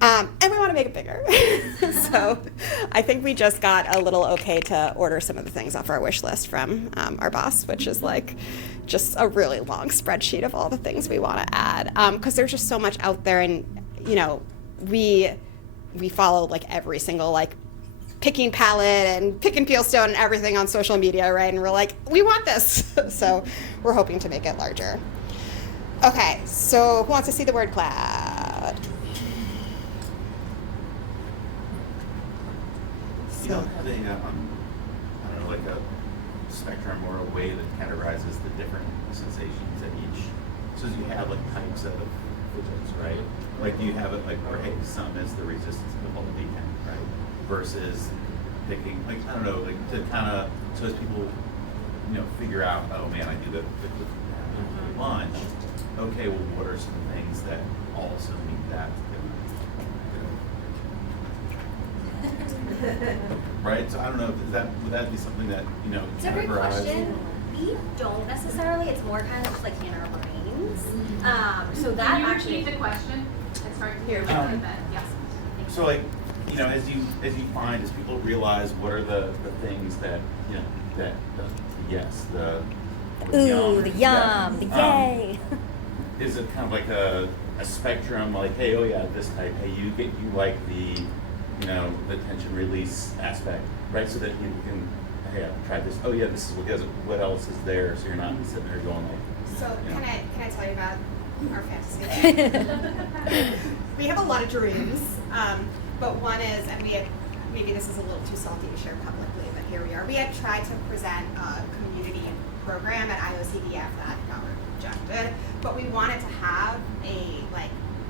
And we want to make it bigger. So I think we just got a little okay to order some of the things off our wish list from our boss, which is like just a really long spreadsheet of all the things we want to add. Because there's just so much out there, and we follow like every single like picking palette and pick and peel stone and everything on social media, right? And we're like, we want this. So we're hoping to make it larger. Okay, so who wants to see the word cloud? Putting up on, I don't know, like a spectrum or a way that categorizes the different sensations at each. So you have like types of fidgets, right? Like you have it like where, hey, some is the resistance to the whole D10, right? Versus picking, like, I don't know, like to kind of, so as people, figure out, oh man, I do the lunch. Okay, well, what are some things that also meet that? Right, so I don't know, would that be something that, It's a great question. We don't necessarily, it's more kind of just like in our brains. So that Can you actually. repeat the question? It's hard to hear. Yes. So like, as you find, as people realize what are the things that, that yes, the Ooh, the yum, the yeah. yay. Is it kind of like a spectrum, like, hey, oh yeah, this type, hey, you like the, you know, the tension release aspect, right? So that you can, hey, I've tried this, oh yeah, this is what else is there, so you're not sitting there going like, So you know. can I tell you about our fantasy? We have a lot of dreams, but one is, and maybe this is a little too salty to share publicly, but here we are. We had tried to present a community program at IOCDF that got rejected, but we wanted to have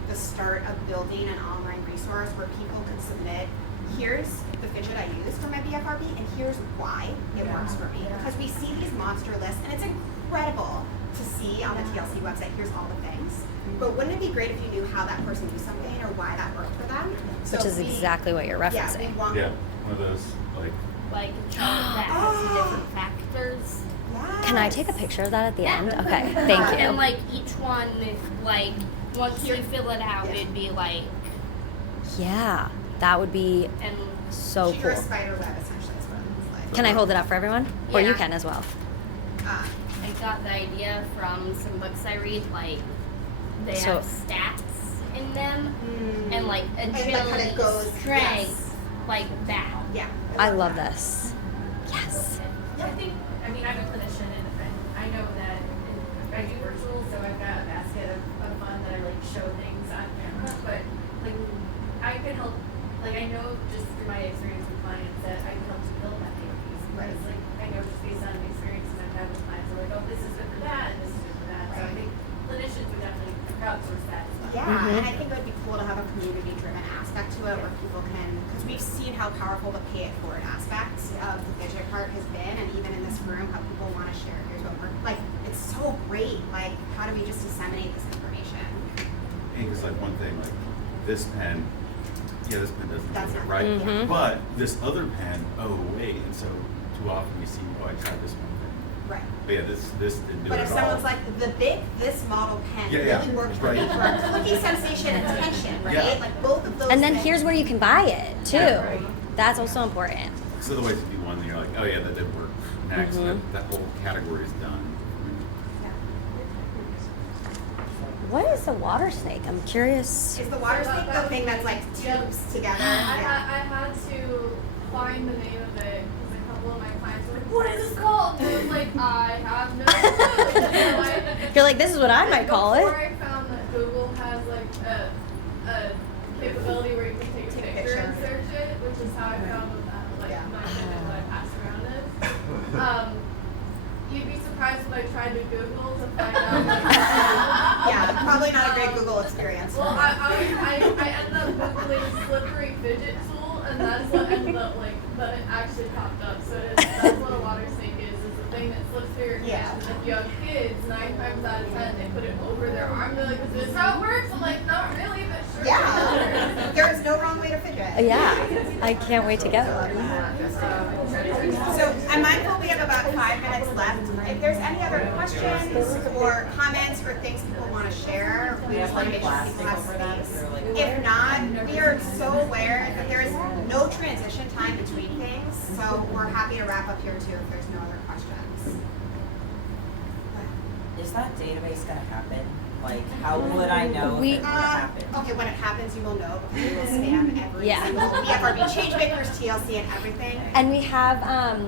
the start of building an online resource where people could submit, here's the fidget I use for my BFRB, and here's why it works for me. Because we see these monster lists, and it's incredible to see on the TLC website, here's all the things. But wouldn't it be great if you knew how that person used something or why that worked for them? Which is exactly what you're referencing. Yeah, we want, Yeah, one of those, like a chart that has some different factors. Can I take a picture of that at the end? Okay, thank you. And like each one, like once you fill it out, it'd be like. Yeah, that would be And so you're a cool. spider web essentially is what it's like. Can I hold it up for everyone? Or you Yeah. can as well. Ah. I got the idea from some books I read, like they So- have stats in them and like agility, like, how it goes, strength, yes. like that. Yeah. I love this. Yes. I think, I mean, I'm a clinician and I know that I do virtual, so I've got a basket of fun that I like show things on camera, but like I could help, like I know just through my experience with clients that I can help to build that database. Right. Because like I know just based on experiences I've had with clients, they're like, oh, this is good for that and this is good for that. So I think clinicians would definitely crowdsource that as well. Yeah, and I think it would be cool to have a community-driven aspect to it where people can, because we've seen how powerful the pay-it-forward aspect of the fidget part has been, and even in this room, how people want to share, here's what we're, like, it's so great, like, how do we just disseminate this information? because like one thing, like this pen, yeah, this pen doesn't That's do it, not right? Mhm. But this other pen, oh wait, and so too often we see, oh, I tried this one thing. Right. But yeah, this didn't do But it if at all. someone's like, this model pen Yeah, yeah, really worked for me right. for a clicking sensation and tension, right? Yeah. Like, both of those And then things. here's where you can buy it too. Yeah, right. That's also important. So otherwise you do one and you're like, oh yeah, that did work. Next, Mhm. that whole category is done. What is a water snake? I'm curious. Is the water snake the thing that's like tubes together? Yeah. I had to find the name of it because a couple of my clients were like, what is this called? And I was like, I have no clue. So You're like, this is what I might call Before it. I found that Google has like a capability where you can take a picture and search it, which is how I found my fidget that I pass around is. You'd be surprised if I tried to Google to find out. Yeah, probably not a great Google experience. Well, I ended up Googling slippery fidget tool, and that's what ended up that it actually popped up. So that's what a water snake is the thing that slips through your hands. And if you have kids, 9 times out of 10, they put it over their arm. They're like, is this how it works? I'm like, not really, but sure. Yeah, there is no wrong way to fidget. Yeah, I can't wait to go. So I'm mindful we have about 5 minutes left. If there's any other questions or comments or things people want to share, we just want to make sure people have space. If not, we are so aware that there is no transition time between things, so we're happy to wrap up here too if there's no other questions. Is that database gonna happen? Like, how would I know if it's gonna happen? Okay, when it happens, you will know because we will spam every single BFRB changemakers, TLC, and everything. And we have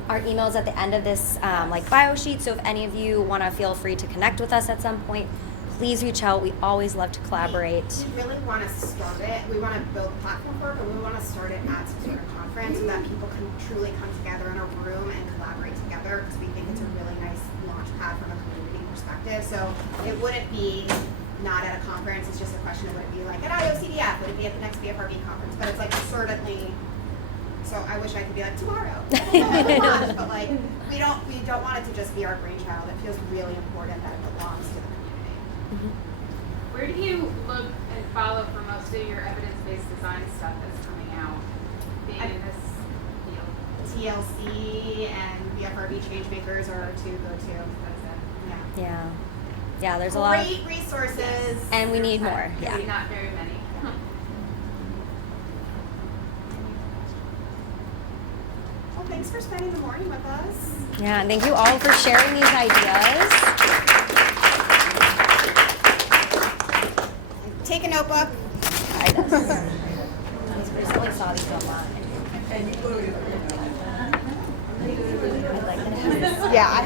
our emails at the end of this bio sheet. So if any of you want to feel free to connect with us at some point, please reach out. We always love to collaborate. We really want to start it. We want to build a platform for it, but we want to start it at some sort of conference so that people can truly come together in a room and collaborate together because we think it's a really nice launch pad from a community perspective. So it wouldn't be not at a conference. It's just a question of would it be like at IOCDF? Would it be at the next BFRB conference? But it's like certainly. So I wish I could be like tomorrow. But like we don't want it to just be our brainchild. It feels really important that it belongs to the community. Where do you look and follow for most of your evidence-based design stuff that's coming out, being in this field? TLC and BFRB changemakers are our two go-to. That's it. Yeah. Yeah, there's a lot. Great resources. And we need more. Yeah. Maybe not very many. Okay. thanks for spending the morning with us. Yeah, and thank you all for sharing these ideas. Take a notebook. I recently saw these online. Yeah, I